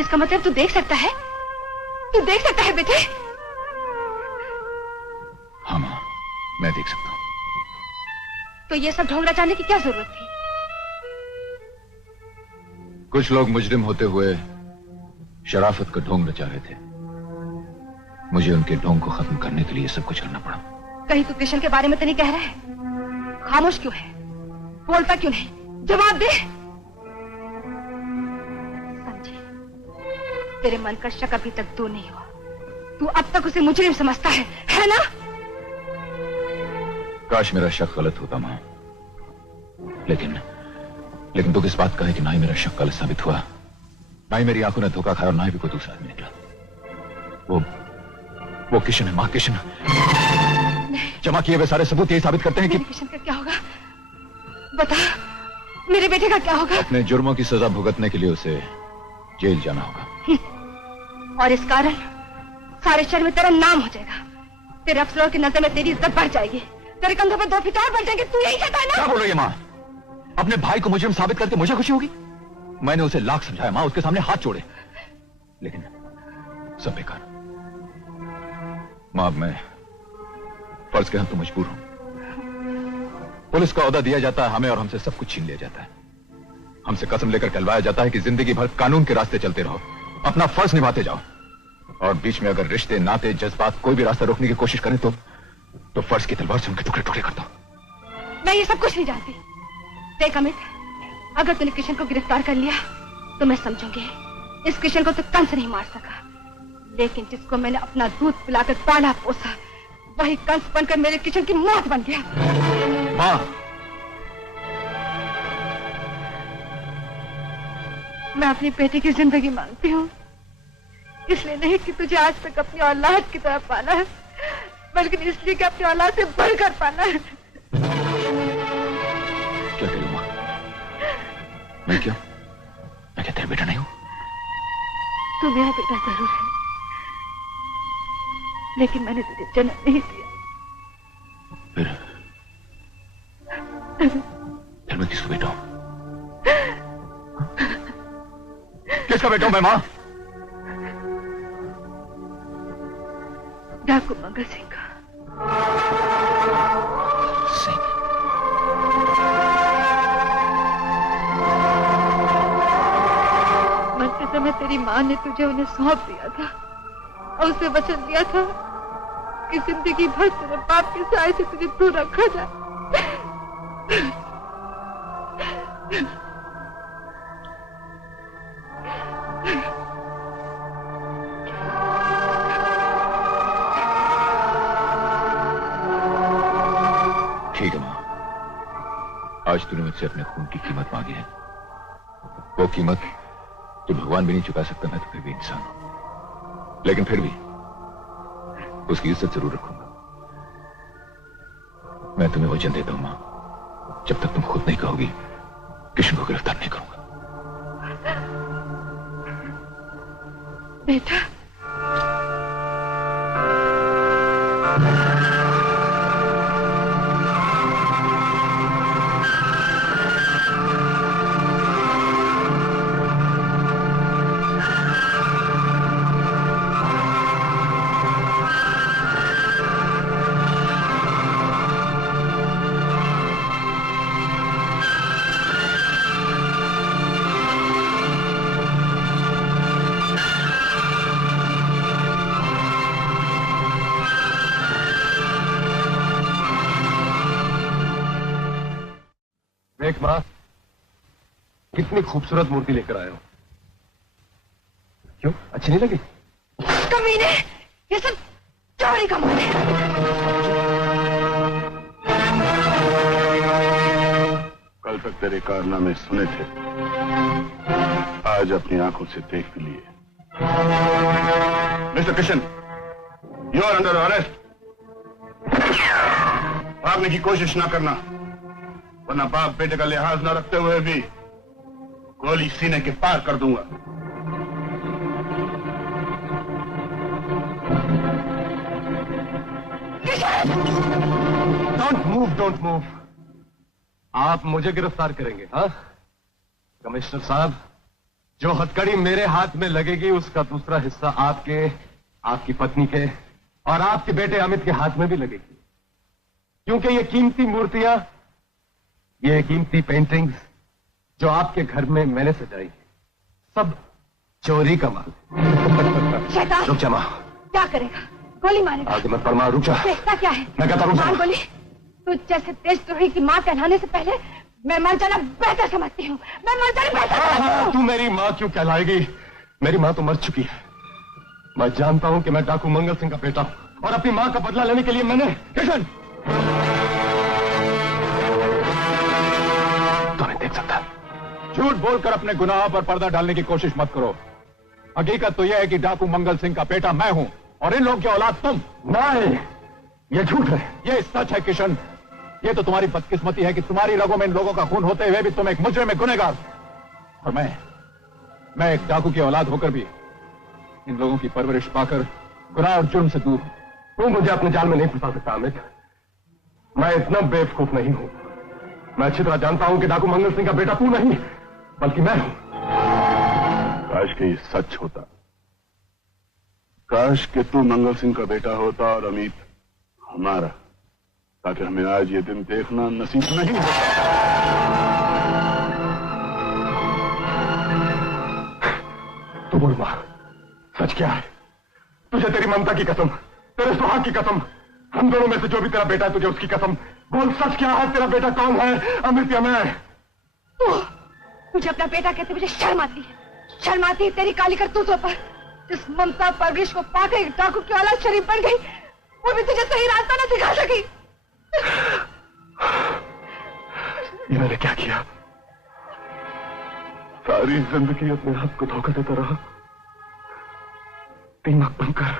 इसका मतलब तू देख सकता है? तू देख सकता है बेटे? हाँ माँ, मैं देख सकता हूँ। तो ये सब ढोंग रचाने की क्या जरूरत थी? कुछ लोग मुजरिम होते हुए शराफत का ढोंग रचा रहे थे। मुझे उनके ढोंग को खत्म करने के लिए सब कुछ करना पड़ा। कहीं तू किशन के बारे में तो नहीं कह रहा है? खामोश क्यों है? बोलता क्यों नहीं? जवाब दे। समझे, तेरे मन का शक अभी तक दूर नहीं हुआ। तू अब तक उसे मुजरिम समझता है ना? काश मेरा शक गलत होता माँ, लेकिन तू किस बात का है कि ना ही मेरा शक गलत साबित हुआ, ना ही मेरी आंखों ने धोखा खाया और ना ही भी कोई दूसरा आदमी निकला। वो किशन है माँ, किशन। जमा किए हुए सारे सबूत यही साबित करते हैं कि किशन का क्या होगा? बता, मेरे बेटे का क्या होगा? अपने जुर्मों की सजा भुगतने के लिए उसे जेल जाना होगा। और इस कारण सारे शहर में तेरा नाम हो जाएगा। तेरे अफसरों की नजर में तेरी इज्जत बढ़ जाएगी। तेरे कंधों पर 2 फितौर बढ़ जाएंगे। तू यही चाहता है ना? क्या बोल रही है माँ? अपने भाई को मुजरिम साबित करके मुझे खुशी होगी? मैंने उसे लाख समझाया माँ, उसके सामने हाथ जोड़े, लेकिन सब बेकार। माँ अब मैं फर्ज के हम तो मजबूर हूं। पुलिस का ओहदा दिया जाता है हमें और हमसे सब कुछ छीन लिया जाता है। हमसे कसम लेकर कहलवाया जाता है कि जिंदगी भर कानून के रास्ते चलते रहो, अपना फर्ज निभाते जाओ, और बीच में अगर रिश्ते, नाते, जज्बात कोई भी रास्ता रोकने की कोशिश करें तो फर्ज की तलवार से उनके टुकड़े टुकड़े कर दो। मैं ये सब कुछ नहीं जानती। देख अमित, अगर तूने किशन को गिरफ्तार कर लिया तो मैं समझूंगी इस किशन को तो कंस नहीं मार सका, लेकिन जिसको मैंने अपना दूध पिलाकर पाला पोसा, वही कंस बनकर मेरे किशन की मौत बन गया। माँ, मैं अपनी बेटी की जिंदगी मांगती हूँ, इसलिए नहीं कि तुझे आज तक अपनी औलाद की तरह पाला है, बल्कि इसलिए कि अपनी औलाद से बढ़कर पाला है। क्या करूं माँ? मैं मैं क्या तेरा बेटा नहीं हूं? तू मेरा बेटा जरूर है, लेकिन मैंने तुझे जन्म नहीं दिया। फिर मैं किसका बेटा हूं? किसका बेटा हूं मैं मां? डाकू मंगल सिंह का। मरते समय तेरी माँ ने तुझे उन्हें सौंप दिया था और उसे वचन दिया था कि जिंदगी भर तेरे बाप के साए से तुझे दूर रखा जाए। ठीक है मां, आज तूने मुझसे अपने खून की कीमत मांगी है। वो कीमत जो भगवान भी नहीं चुका सकता, मैं तो फिर भी इंसान हूं, लेकिन फिर भी उसकी इज्जत जरूर रखूंगा। मैं तुम्हें वचन देता हूं मां, जब तक तुम खुद नहीं कहोगी किशन को गिरफ्तार नहीं करूंगा। बेटा, देख मां, कितनी खूबसूरत मूर्ति लेकर आया हूं। क्यों, अच्छी नहीं लगी? कमीने, ये सब चोरी का माल है। कल तक तेरे कारनामे सुने थे, आज अपनी आंखों से देख भी लिए। Mister Kishan, you are under arrest. भागने की कोशिश ना करना, वरना बाप बेटे का लिहाज न रखते हुए भी गोली सीने के पार कर दूंगा। Don't move, don't move. आप मुझे गिरफ्तार करेंगे? हाँ कमिश्नर साहब, जो हथकड़ी मेरे हाथ में लगेगी उसका दूसरा हिस्सा आपकी पत्नी के और आपके बेटे अमित के हाथ में भी लगेगी, क्योंकि ये कीमती मूर्तियां, ये कीमती पेंटिंग्स जो आपके घर में मैंने सजाई, सब चोरी का माल। शैतान, रुक जा मां। क्या करेगा? गोली मारेगा? आगे मत फरमा, रुक जा। देखता क्या है? मैं कहता हूं मार गोली। तू जैसे देशद्रोही की मां कहलाने से पहले मैं मर जाना बेहतर समझती हूँ। मैं मर जाना बेहतर समझती हूँ। तू मेरी मां क्यों कहलाएगी? मेरी मां तो मर चुकी है। मैं जानता हूं कि मैं डाकू मंगल सिंह का बेटा हूं और अपनी मां का बदला लेने के लिए मैंने किशन देख सकता। झूठ बोलकर अपने गुनाह पर पर्दा डालने की कोशिश मत करो। हकीकत तो यह है कि डाकू मंगल सिंह का बेटा मैं हूं और इन लोगों की औलाद तुम। नहीं, ये झूठ है। ये सच है किशन। ये तो तुम्हारी बदकिस्मती है कि तुम्हारी रगों में इन लोगों का खून होते हुए भी तुम एक मुजरिम, गुनहगार, और मैं एक डाकू की औलाद होकर भी इन लोगों की परवरिश पाकर गुनाह और जुर्म से दूर। तू मुझे अपने जाल में नहीं फंसा सकता अमित। मैं इतना बेवकूफ नहीं हूं। मैं अच्छी तरह जानता हूं कि डाकू मंगल सिंह का बेटा तू नहीं बल्कि मैं हूं। काश के ये सच होता। काश कि तू मंगल सिंह का बेटा होता और अमित हमारा, ताकि हमें आज ये दिन देखना नसीब नहीं होता। तू बोल मां, सच क्या है? तुझे तेरी ममता की कसम, तेरे सुहाग की कसम, हम दोनों में से जो भी तेरा बेटा है तुझे उसकी कसम, बोल सच क्या है? तेरा बेटा कौन है, अमित या मैं? मुझे अपना बेटा कहते मुझे शर्म आती है। शर्म आती है तेरी काली करतूतों पर। जिस ममता परवरिश को पाकर डाकू की औलाद शरीफ बन गई, वो भी तुझे सही रास्ता न दिखा सकी। ये मैंने क्या किया? सारी जिंदगी अपने आप को धोखा देता रहा, दीमक बनकर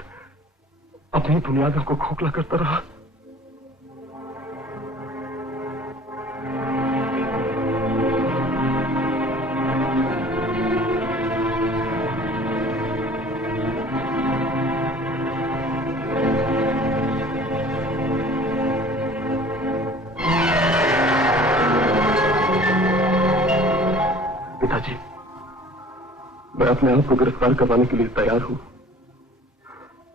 अपनी बुनियादों को खोखला करता रहा। मैं अपने आप को गिरफ्तार करवाने के लिए तैयार हूं,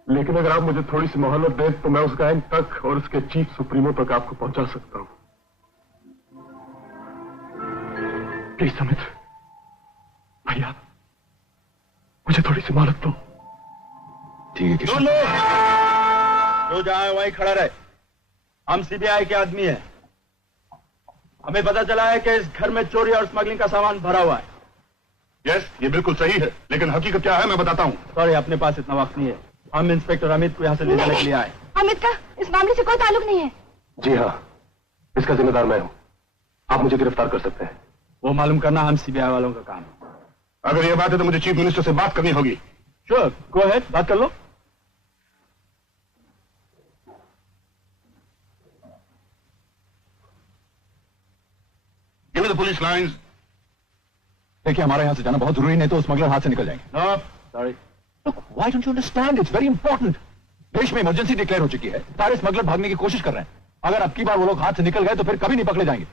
लेकिन अगर आप मुझे थोड़ी सी मोहलत दें तो मैं उस गैंग तक और उसके चीफ सुप्रीमो तक आपको पहुंचा सकता हूं। प्लीज अमित भैया, मुझे थोड़ी सी मोहलत दो। ठीक है किशन। जो जहां वहीं खड़ा रहे। हम सीबीआई के आदमी हैं। हमें पता चला है कि इस घर में चोरी और स्मगलिंग का सामान भरा हुआ है। यस, ये बिल्कुल सही है, लेकिन हकीकत क्या है मैं बताता हूँ। सॉरी, अपने पास इतना वक्त नहीं है। हम इंस्पेक्टर अमित को यहाँ से ले जाने के लिए आए। अमित का इस मामले से कोई ताल्लुक नहीं है। जी हाँ, इसका जिम्मेदार मैं हूं। आप मुझे गिरफ्तार कर सकते हैं। वो मालूम करना हम सीबीआई वालों का काम है। अगर ये बात है तो मुझे चीफ मिनिस्टर से बात करनी होगी। श्योर, गो अहेड, बात कर लो। Give me the police lines. देखिए, हमारे यहाँ से जाना बहुत जरूरी, नहीं तो स्मगलर हाथ से निकल जाएंगे। No, sorry. Look, why don't you understand? It's very important. देश में इमरजेंसी डिक्लेयर हो चुकी है, सारे स्मगलर भागने की कोशिश कर रहे हैं। अगर अब की बार वो लोग हाथ से निकल गए तो फिर कभी नहीं पकड़े जाएंगे।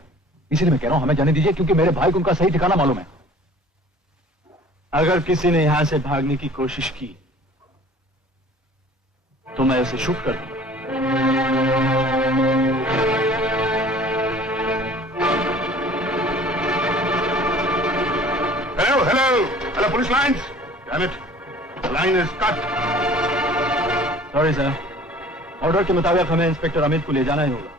इसीलिए मैं कह रहा हूं हमें जाने दीजिए, क्योंकि मेरे भाई को उनका सही ठिकाना मालूम है। अगर किसी ने यहां से भागने की कोशिश की तो मैं उसे शूट कर दूंगा। Hello, police lines. Damn it, the line is cut. Sorry sir, order के मुताबिक हमें इंस्पेक्टर अमित को ले जाना ही होगा।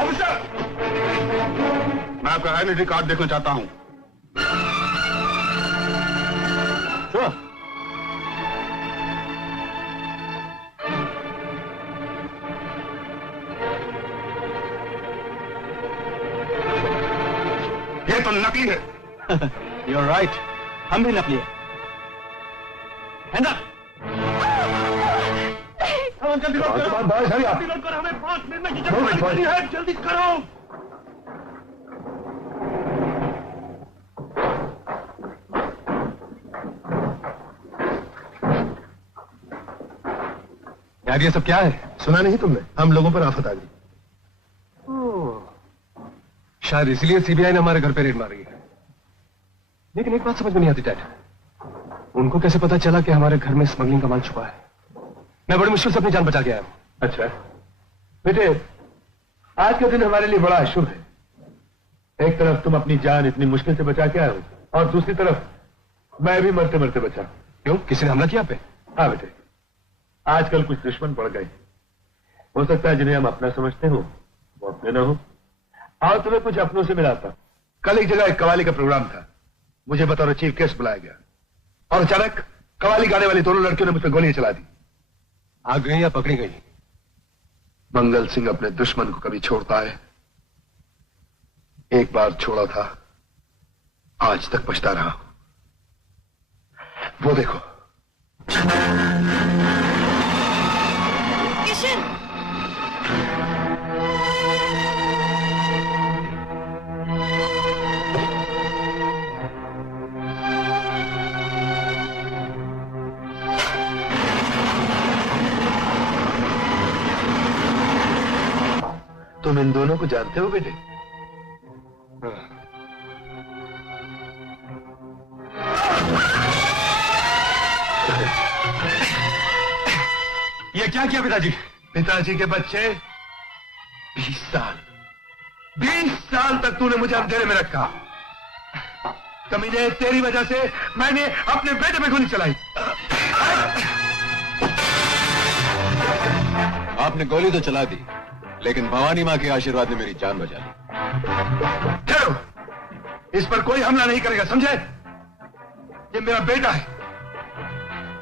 ऑफिसर, मैं आपका आइडेंटिटी कार्ड देखना चाहता हूं। श्योर। ये तो नकली है। You're right, हम भी नकली है। जल्दी लोड करो, हमें 5 मिनट में जल्दी है, जल्दी करो। यार ये सब क्या है? सुना नहीं तुमने? हम लोगों पर आफत आ गई। शायद इसलिए सीबीआई ने हमारे घर पे रेड मारी है। लेकिन एक बात समझ में नहीं आती डैड, उनको कैसे पता चला कि हमारे घर में स्मगलिंग का माल छुपा है? मैं बड़ी मुश्किल से अपनी जान बचा के आया हूं। अच्छा बेटे, आज का दिन हमारे लिए बड़ा अशुभ है। एक तरफ तुम अपनी जान इतनी मुश्किल से बचा के आए हो और दूसरी तरफ मैं भी मरते मरते बचा। क्यों, किसी ने हमला किया पे? हाँ बेटे, आजकल कुछ दुश्मन बढ़ गए। हो सकता है जिन्हें हम अपना समझते हो वो अपने ना हो। और तुम्हें कुछ अपनों से मिलाता। कल एक जगह एक कवाली का प्रोग्राम था, मुझे बतौर चीफ गेस्ट बुलाया गया और अचानक कवाली गाने वाली दोनों लड़कियों ने मुझ पर गोलियां चला दी। आ गई या पकड़ी गई? मंगल सिंह अपने दुश्मन को कभी छोड़ता है? एक बार छोड़ा था, आज तक पछता रहा। वो देखो। किशन! तुम इन दोनों को जानते हो बेटे? ये क्या किया पिताजी? पिताजी के बच्चे, 20 साल तक तूने मुझे अंधेरे में रखा। कमीने, तेरी वजह से मैंने अपने बेटे पे गोली चलाई। आपने गोली तो चला दी, लेकिन भवानी माँ के आशीर्वाद ने मेरी जान बचा ली। ठहरो, इस पर कोई हमला नहीं करेगा, समझे? ये मेरा बेटा है।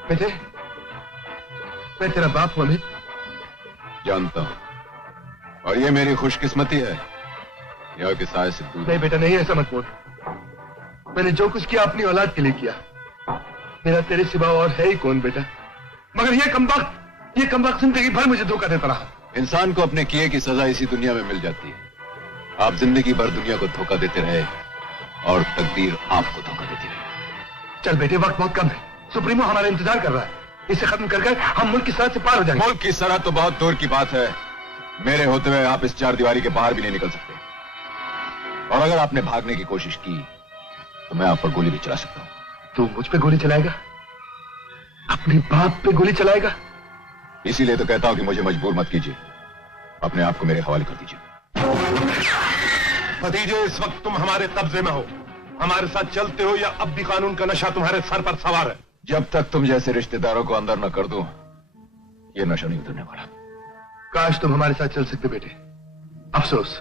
बेटे, मैं तेरा बाप हूं अमित। जानता हूं, और ये मेरी खुशकिस्मती है यहाँ के साय से दूर। नहीं बेटा, नहीं, ऐसा मत बोल। मैंने जो कुछ किया अपनी औलाद के लिए किया। मेरा तेरे सिवा और है ही कौन बेटा? मगर ये कमबख्त जिंदगी भर मुझे धोखा देता रहा। इंसान को अपने किए की सजा इसी दुनिया में मिल जाती है। आप जिंदगी भर दुनिया को धोखा देते रहे और तकदीर आपको धोखा देती रहे। चल बेटे, वक्त बहुत कम है। सुप्रीमो हमारा इंतजार कर रहा है। इसे खत्म कर हम मुल्क की सरहद से पार हो जाएंगे। मुल्क की सरहद तो बहुत दूर की बात है। मेरे होते हुए आप इस 4 दीवारी के बाहर भी नहीं निकल सकते। और अगर आपने भागने की कोशिश की तो मैं आप पर गोली भी चला सकता हूं। तू मुझ पे गोली चलाएगा? अपने बाप पे गोली चलाएगा? इसीलिए तो कहता हूं कि मुझे मजबूर मत कीजिए, अपने आप को मेरे हवाले कर दीजिए। भतीजे, इस वक्त तुम हमारे कब्जे में हो, हमारे साथ चलते हो या अब भी कानून का नशा तुम्हारे सर पर सवार है? जब तक तुम जैसे रिश्तेदारों को अंदर न कर दूं, ये नशा नहीं उतरने वाला। काश तुम हमारे साथ चल सकते बेटे, अफसोस।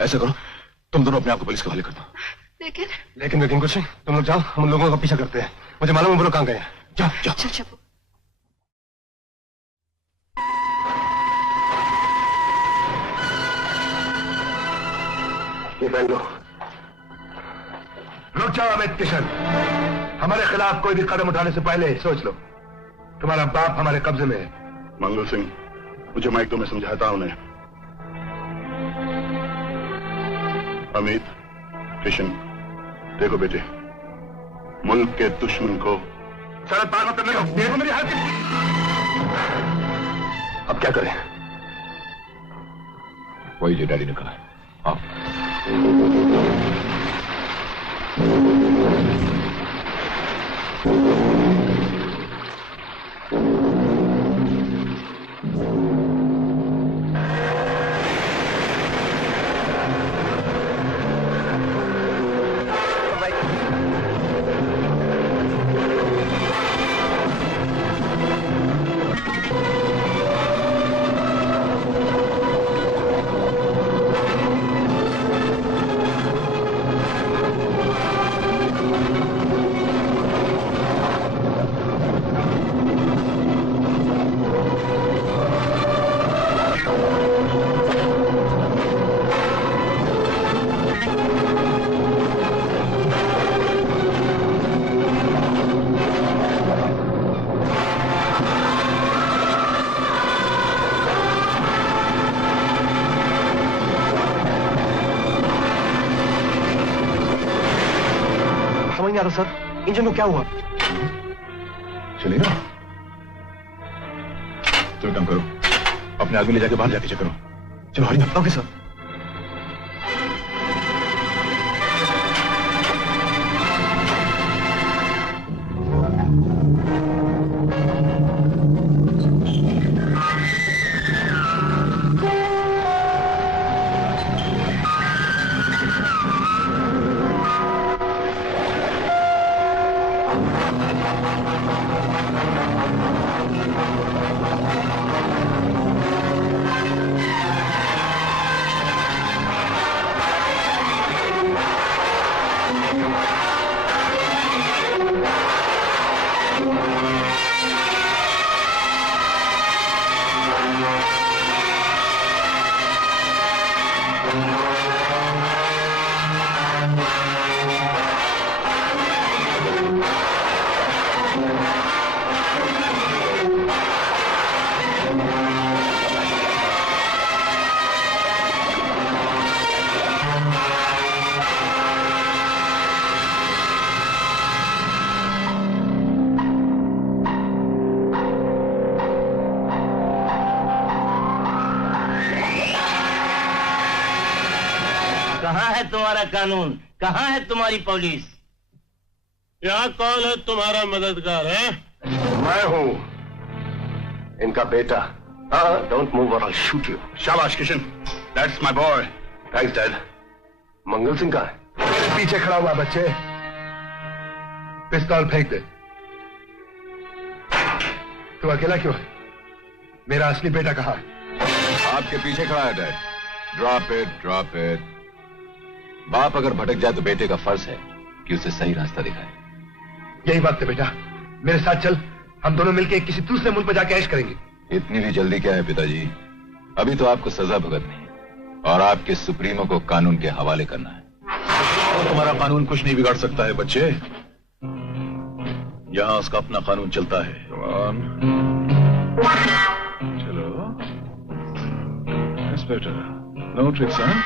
ऐसा करो, तुम दोनों अपने आप को पुलिस के हवाले कर दो। लेकिन कुछ नहीं, तुम लोग जाओ, हम लोगों का पीछा करते हैं। मुझे मालूम है वो लोग कहाँ गए हैं। जाओ जाओ। चल चल। ये पहन लो। रुक जाओ अमित किशन, हमारे खिलाफ कोई भी कदम उठाने से पहले सोच लो। तुम्हारा बाप हमारे कब्जे में है। मंगल सिंह, मुझे माइक दो, मैं समझाता हूं उन्हें। अमित, किशन, देखो बेटे, मुल्क के दुश्मन को सर बात मत करने दो, देखो मेरी हालत। अब क्या करें? वही जो डैडी ने कहा। आओ। नहीं आ रहा सर। इंजन को क्या हुआ? चलिए ना, तो काम करो, अपने आदमी ले जाके बाहर जाके चेक करो। चलो हरी। Okay sir. कहाँ है तुम्हारा कानून? कहाँ है तुम्हारी पुलिस? यहाँ कौन है तुम्हारा मददगार है? मैं हूँ, इनका बेटा। डोंट मूव और I'll shoot you. शाबाश Kishan, that's my boy. Thanks dad. Mangal Singh कहाँ है? मेरे पीछे खड़ा हुआ बच्चे, पिस्तौल फेंक दे। तू अकेला क्यों है? मेरा असली बेटा कहाँ है? आपके पीछे खड़ा है dad. Drop it, drop it. बाप अगर भटक जाए तो बेटे का फर्ज है कि उसे सही रास्ता दिखाए। यही वक्त है बेटा, मेरे साथ चल, हम दोनों मिलकर किसी दूसरे मुल्क में जाके ऐश करेंगे। इतनी भी जल्दी क्या है पिताजी? अभी तो आपको सजा भुगतनी है और आपके सुप्रीमो को कानून के हवाले करना है। तुम्हारा कानून कुछ नहीं बिगाड़ सकता है बच्चे, यहाँ उसका अपना कानून चलता है। चलो इंस्पेक्टर, नो ट्रिक्स हैं?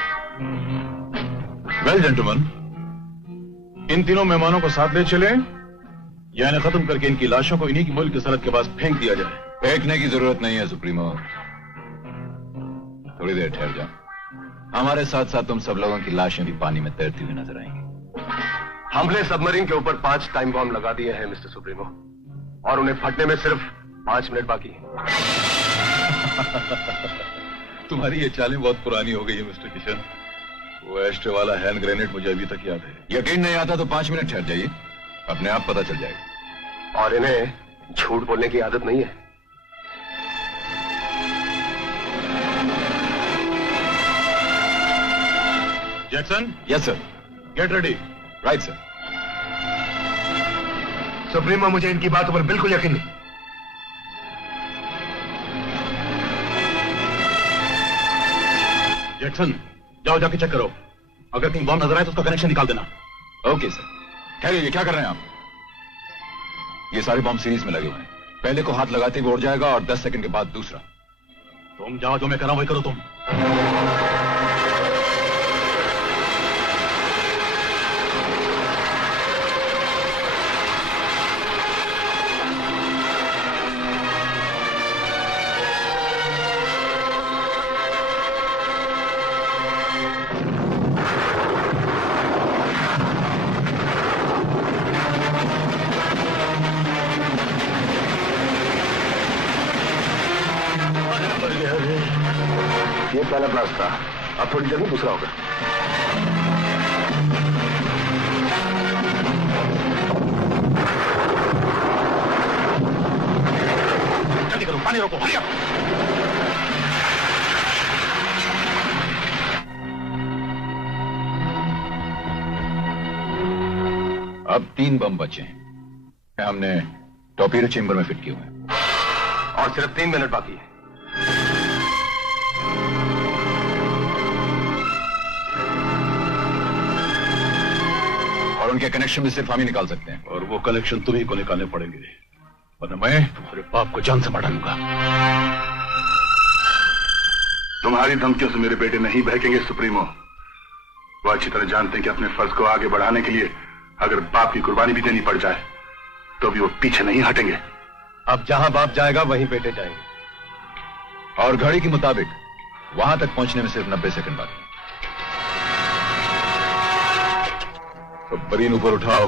वेल जेंटलमैन, इन तीनों मेहमानों को साथ ले चले या इन्हें खत्म करके इनकी लाशों को इन्हीं की मुल्क की सरहद के पास फेंक दिया जाए? फेंकने की जरूरत नहीं है सुप्रीमो, थोड़ी देर ठहर जाओ। हमारे साथ साथ तुम सब लोगों की लाशें भी पानी में तैरती हुई नजर आएंगी। हमने सबमरीन के ऊपर 5 टाइम बॉम्ब लगा दिए हैं मिस्टर सुप्रीमो, और उन्हें फटने में सिर्फ 5 मिनट बाकी है। तुम्हारी ये चालें बहुत पुरानी हो गई है मिस्टर किशन। वो एस्ट्रे वाला हैंड ग्रेनेड मुझे अभी तक याद है। यकीन नहीं आता तो 5 मिनट ठहर जाइए, अपने आप पता चल जाएगा। और इन्हें झूठ बोलने की आदत नहीं है। Jackson? Yes sir. Get ready. Right sir. Supremo, मुझे इनकी बातों पर बिल्कुल यकीन नहीं। जैक्सन, जाओ जाके चेक करो, अगर कहीं बॉम्ब नजर आए तो उसका कनेक्शन निकाल देना। Okay sir. ठहरिए, ये क्या कर रहे हैं आप? ये सारे बॉम्ब सीरीज में लगे हुए हैं, पहले को हाथ लगाते हुए उड़ जाएगा और 10 सेकंड के बाद दूसरा। तुम जाओ, जो मैं कर रहा हूं वही करो तुम। ये पहला ब्लास्ट था, अब थोड़ी देर में दूसरा होगा। जल्दी करो, पानी रोको, हरी अप। अब 3 बम बचे हैं, हमने टॉर्पीडो चेंबर में फिट किए हुए हैं और सिर्फ 3 मिनट बाकी है। और उनके कनेक्शन भी सिर्फ हम ही निकाल सकते हैं। और वो कनेक्शन तुम्ही को निकालने पड़ेंगे, वरना मैं तुम्हारे बाप को जान से मार डालूंगा। तुम्हारी धमकियों से मेरे बेटे नहीं बहकेंगे सुप्रीमो। वो अच्छी तरह जानते हैं कि अपने फर्ज को आगे बढ़ाने के लिए अगर बाप की कुर्बानी भी देनी पड़ जाए तो भी वो पीछे नहीं हटेंगे। अब जहां बाप जाएगा वहीं बेटे जाएंगे। और घड़ी के मुताबिक वहां तक पहुंचने में सिर्फ 90 सेकंड बाकी। तो बरीन ऊपर उठाओ।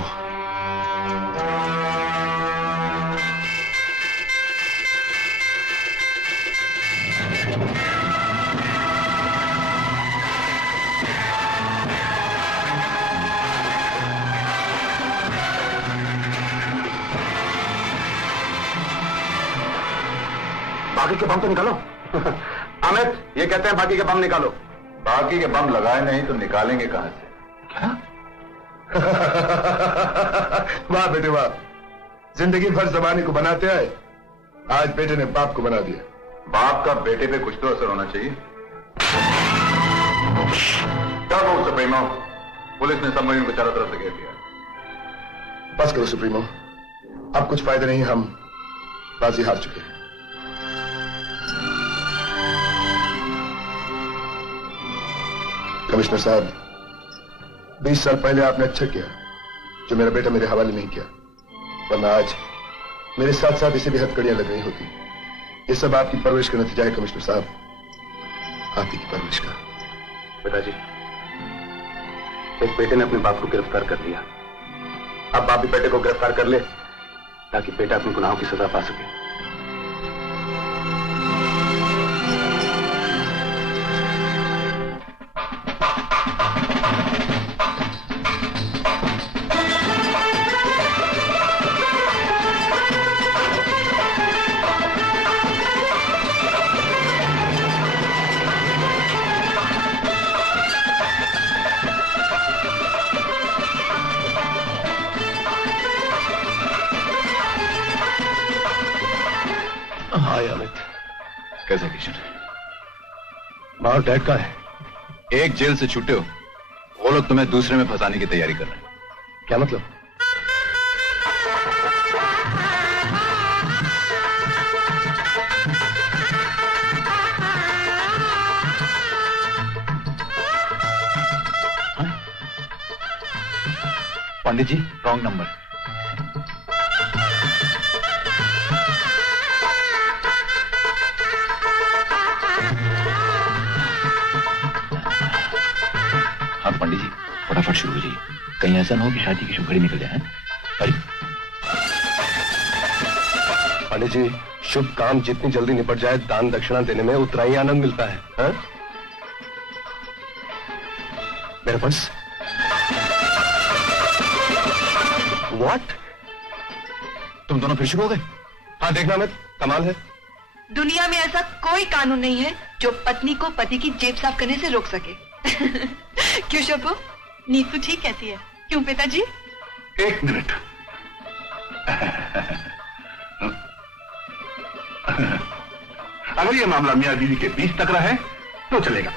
बाकी के बम तो निकालो। अमित, ये कहते हैं बाकी के बम निकालो। बाकी के बम लगाए नहीं तो निकालेंगे कहां से? क्या? वाह बेटे वाह, जिंदगी भर जमाने को बनाते आए, आज बेटे ने बाप को बना दिया। बाप का बेटे पे कुछ तो असर होना चाहिए। क्या कहूं सुप्रीमो, पुलिस ने सबमरीन को चारों तरफ से घेर लिया। बस करो सुप्रीमो, अब कुछ फायदा नहीं, हम बाजी हार चुके हैं। कमिश्नर साहब, 20 साल पहले आपने अच्छा किया जो मेरा बेटा मेरे हवाले नहीं किया, वरना आज मेरे साथ साथ इसे भी हथकड़ियां लग रही होती। ये सब आपकी परवरिश का नतीजा है कमिश्नर साहब, आप ही की परवरिश का। पिताजी, एक बेटे ने अपने बाप को गिरफ्तार कर लिया, अब बाप भी बेटे को गिरफ्तार कर ले ताकि बेटा अपने गुनाहों की सजा पा सके। हाय अमित। कैसा किशन? माँ और डैड का है? एक जेल से छूटे हो, वो लोग तुम्हें दूसरे में फंसाने की तैयारी कर रहे हैं। क्या मतलब? पंडित जी, रॉन्ग नंबर। हाँ पंडित जी, फटाफट शुरू हो जाइए, कहीं ऐसा ना हो कि शादी की शुभ घड़ी निकल जाए। अरे पंडित जी, शुभ काम जितनी जल्दी निपट जाए, दान दक्षिणा देने में उतना ही आनंद मिलता है। हा? मेरा पर्स? व्हाट? तुम दोनों फिर शुरू हो गए? हाँ देखना अमित, कमाल है। दुनिया में ऐसा कोई कानून नहीं है जो पत्नी को पति की जेब साफ करने से रोक सके। क्यों शोभू? नीतू ठीक कहती है। क्यों पिताजी? एक मिनट। अगर ये मामला मियां बीवी के बीच तक रहा है तो चलेगा।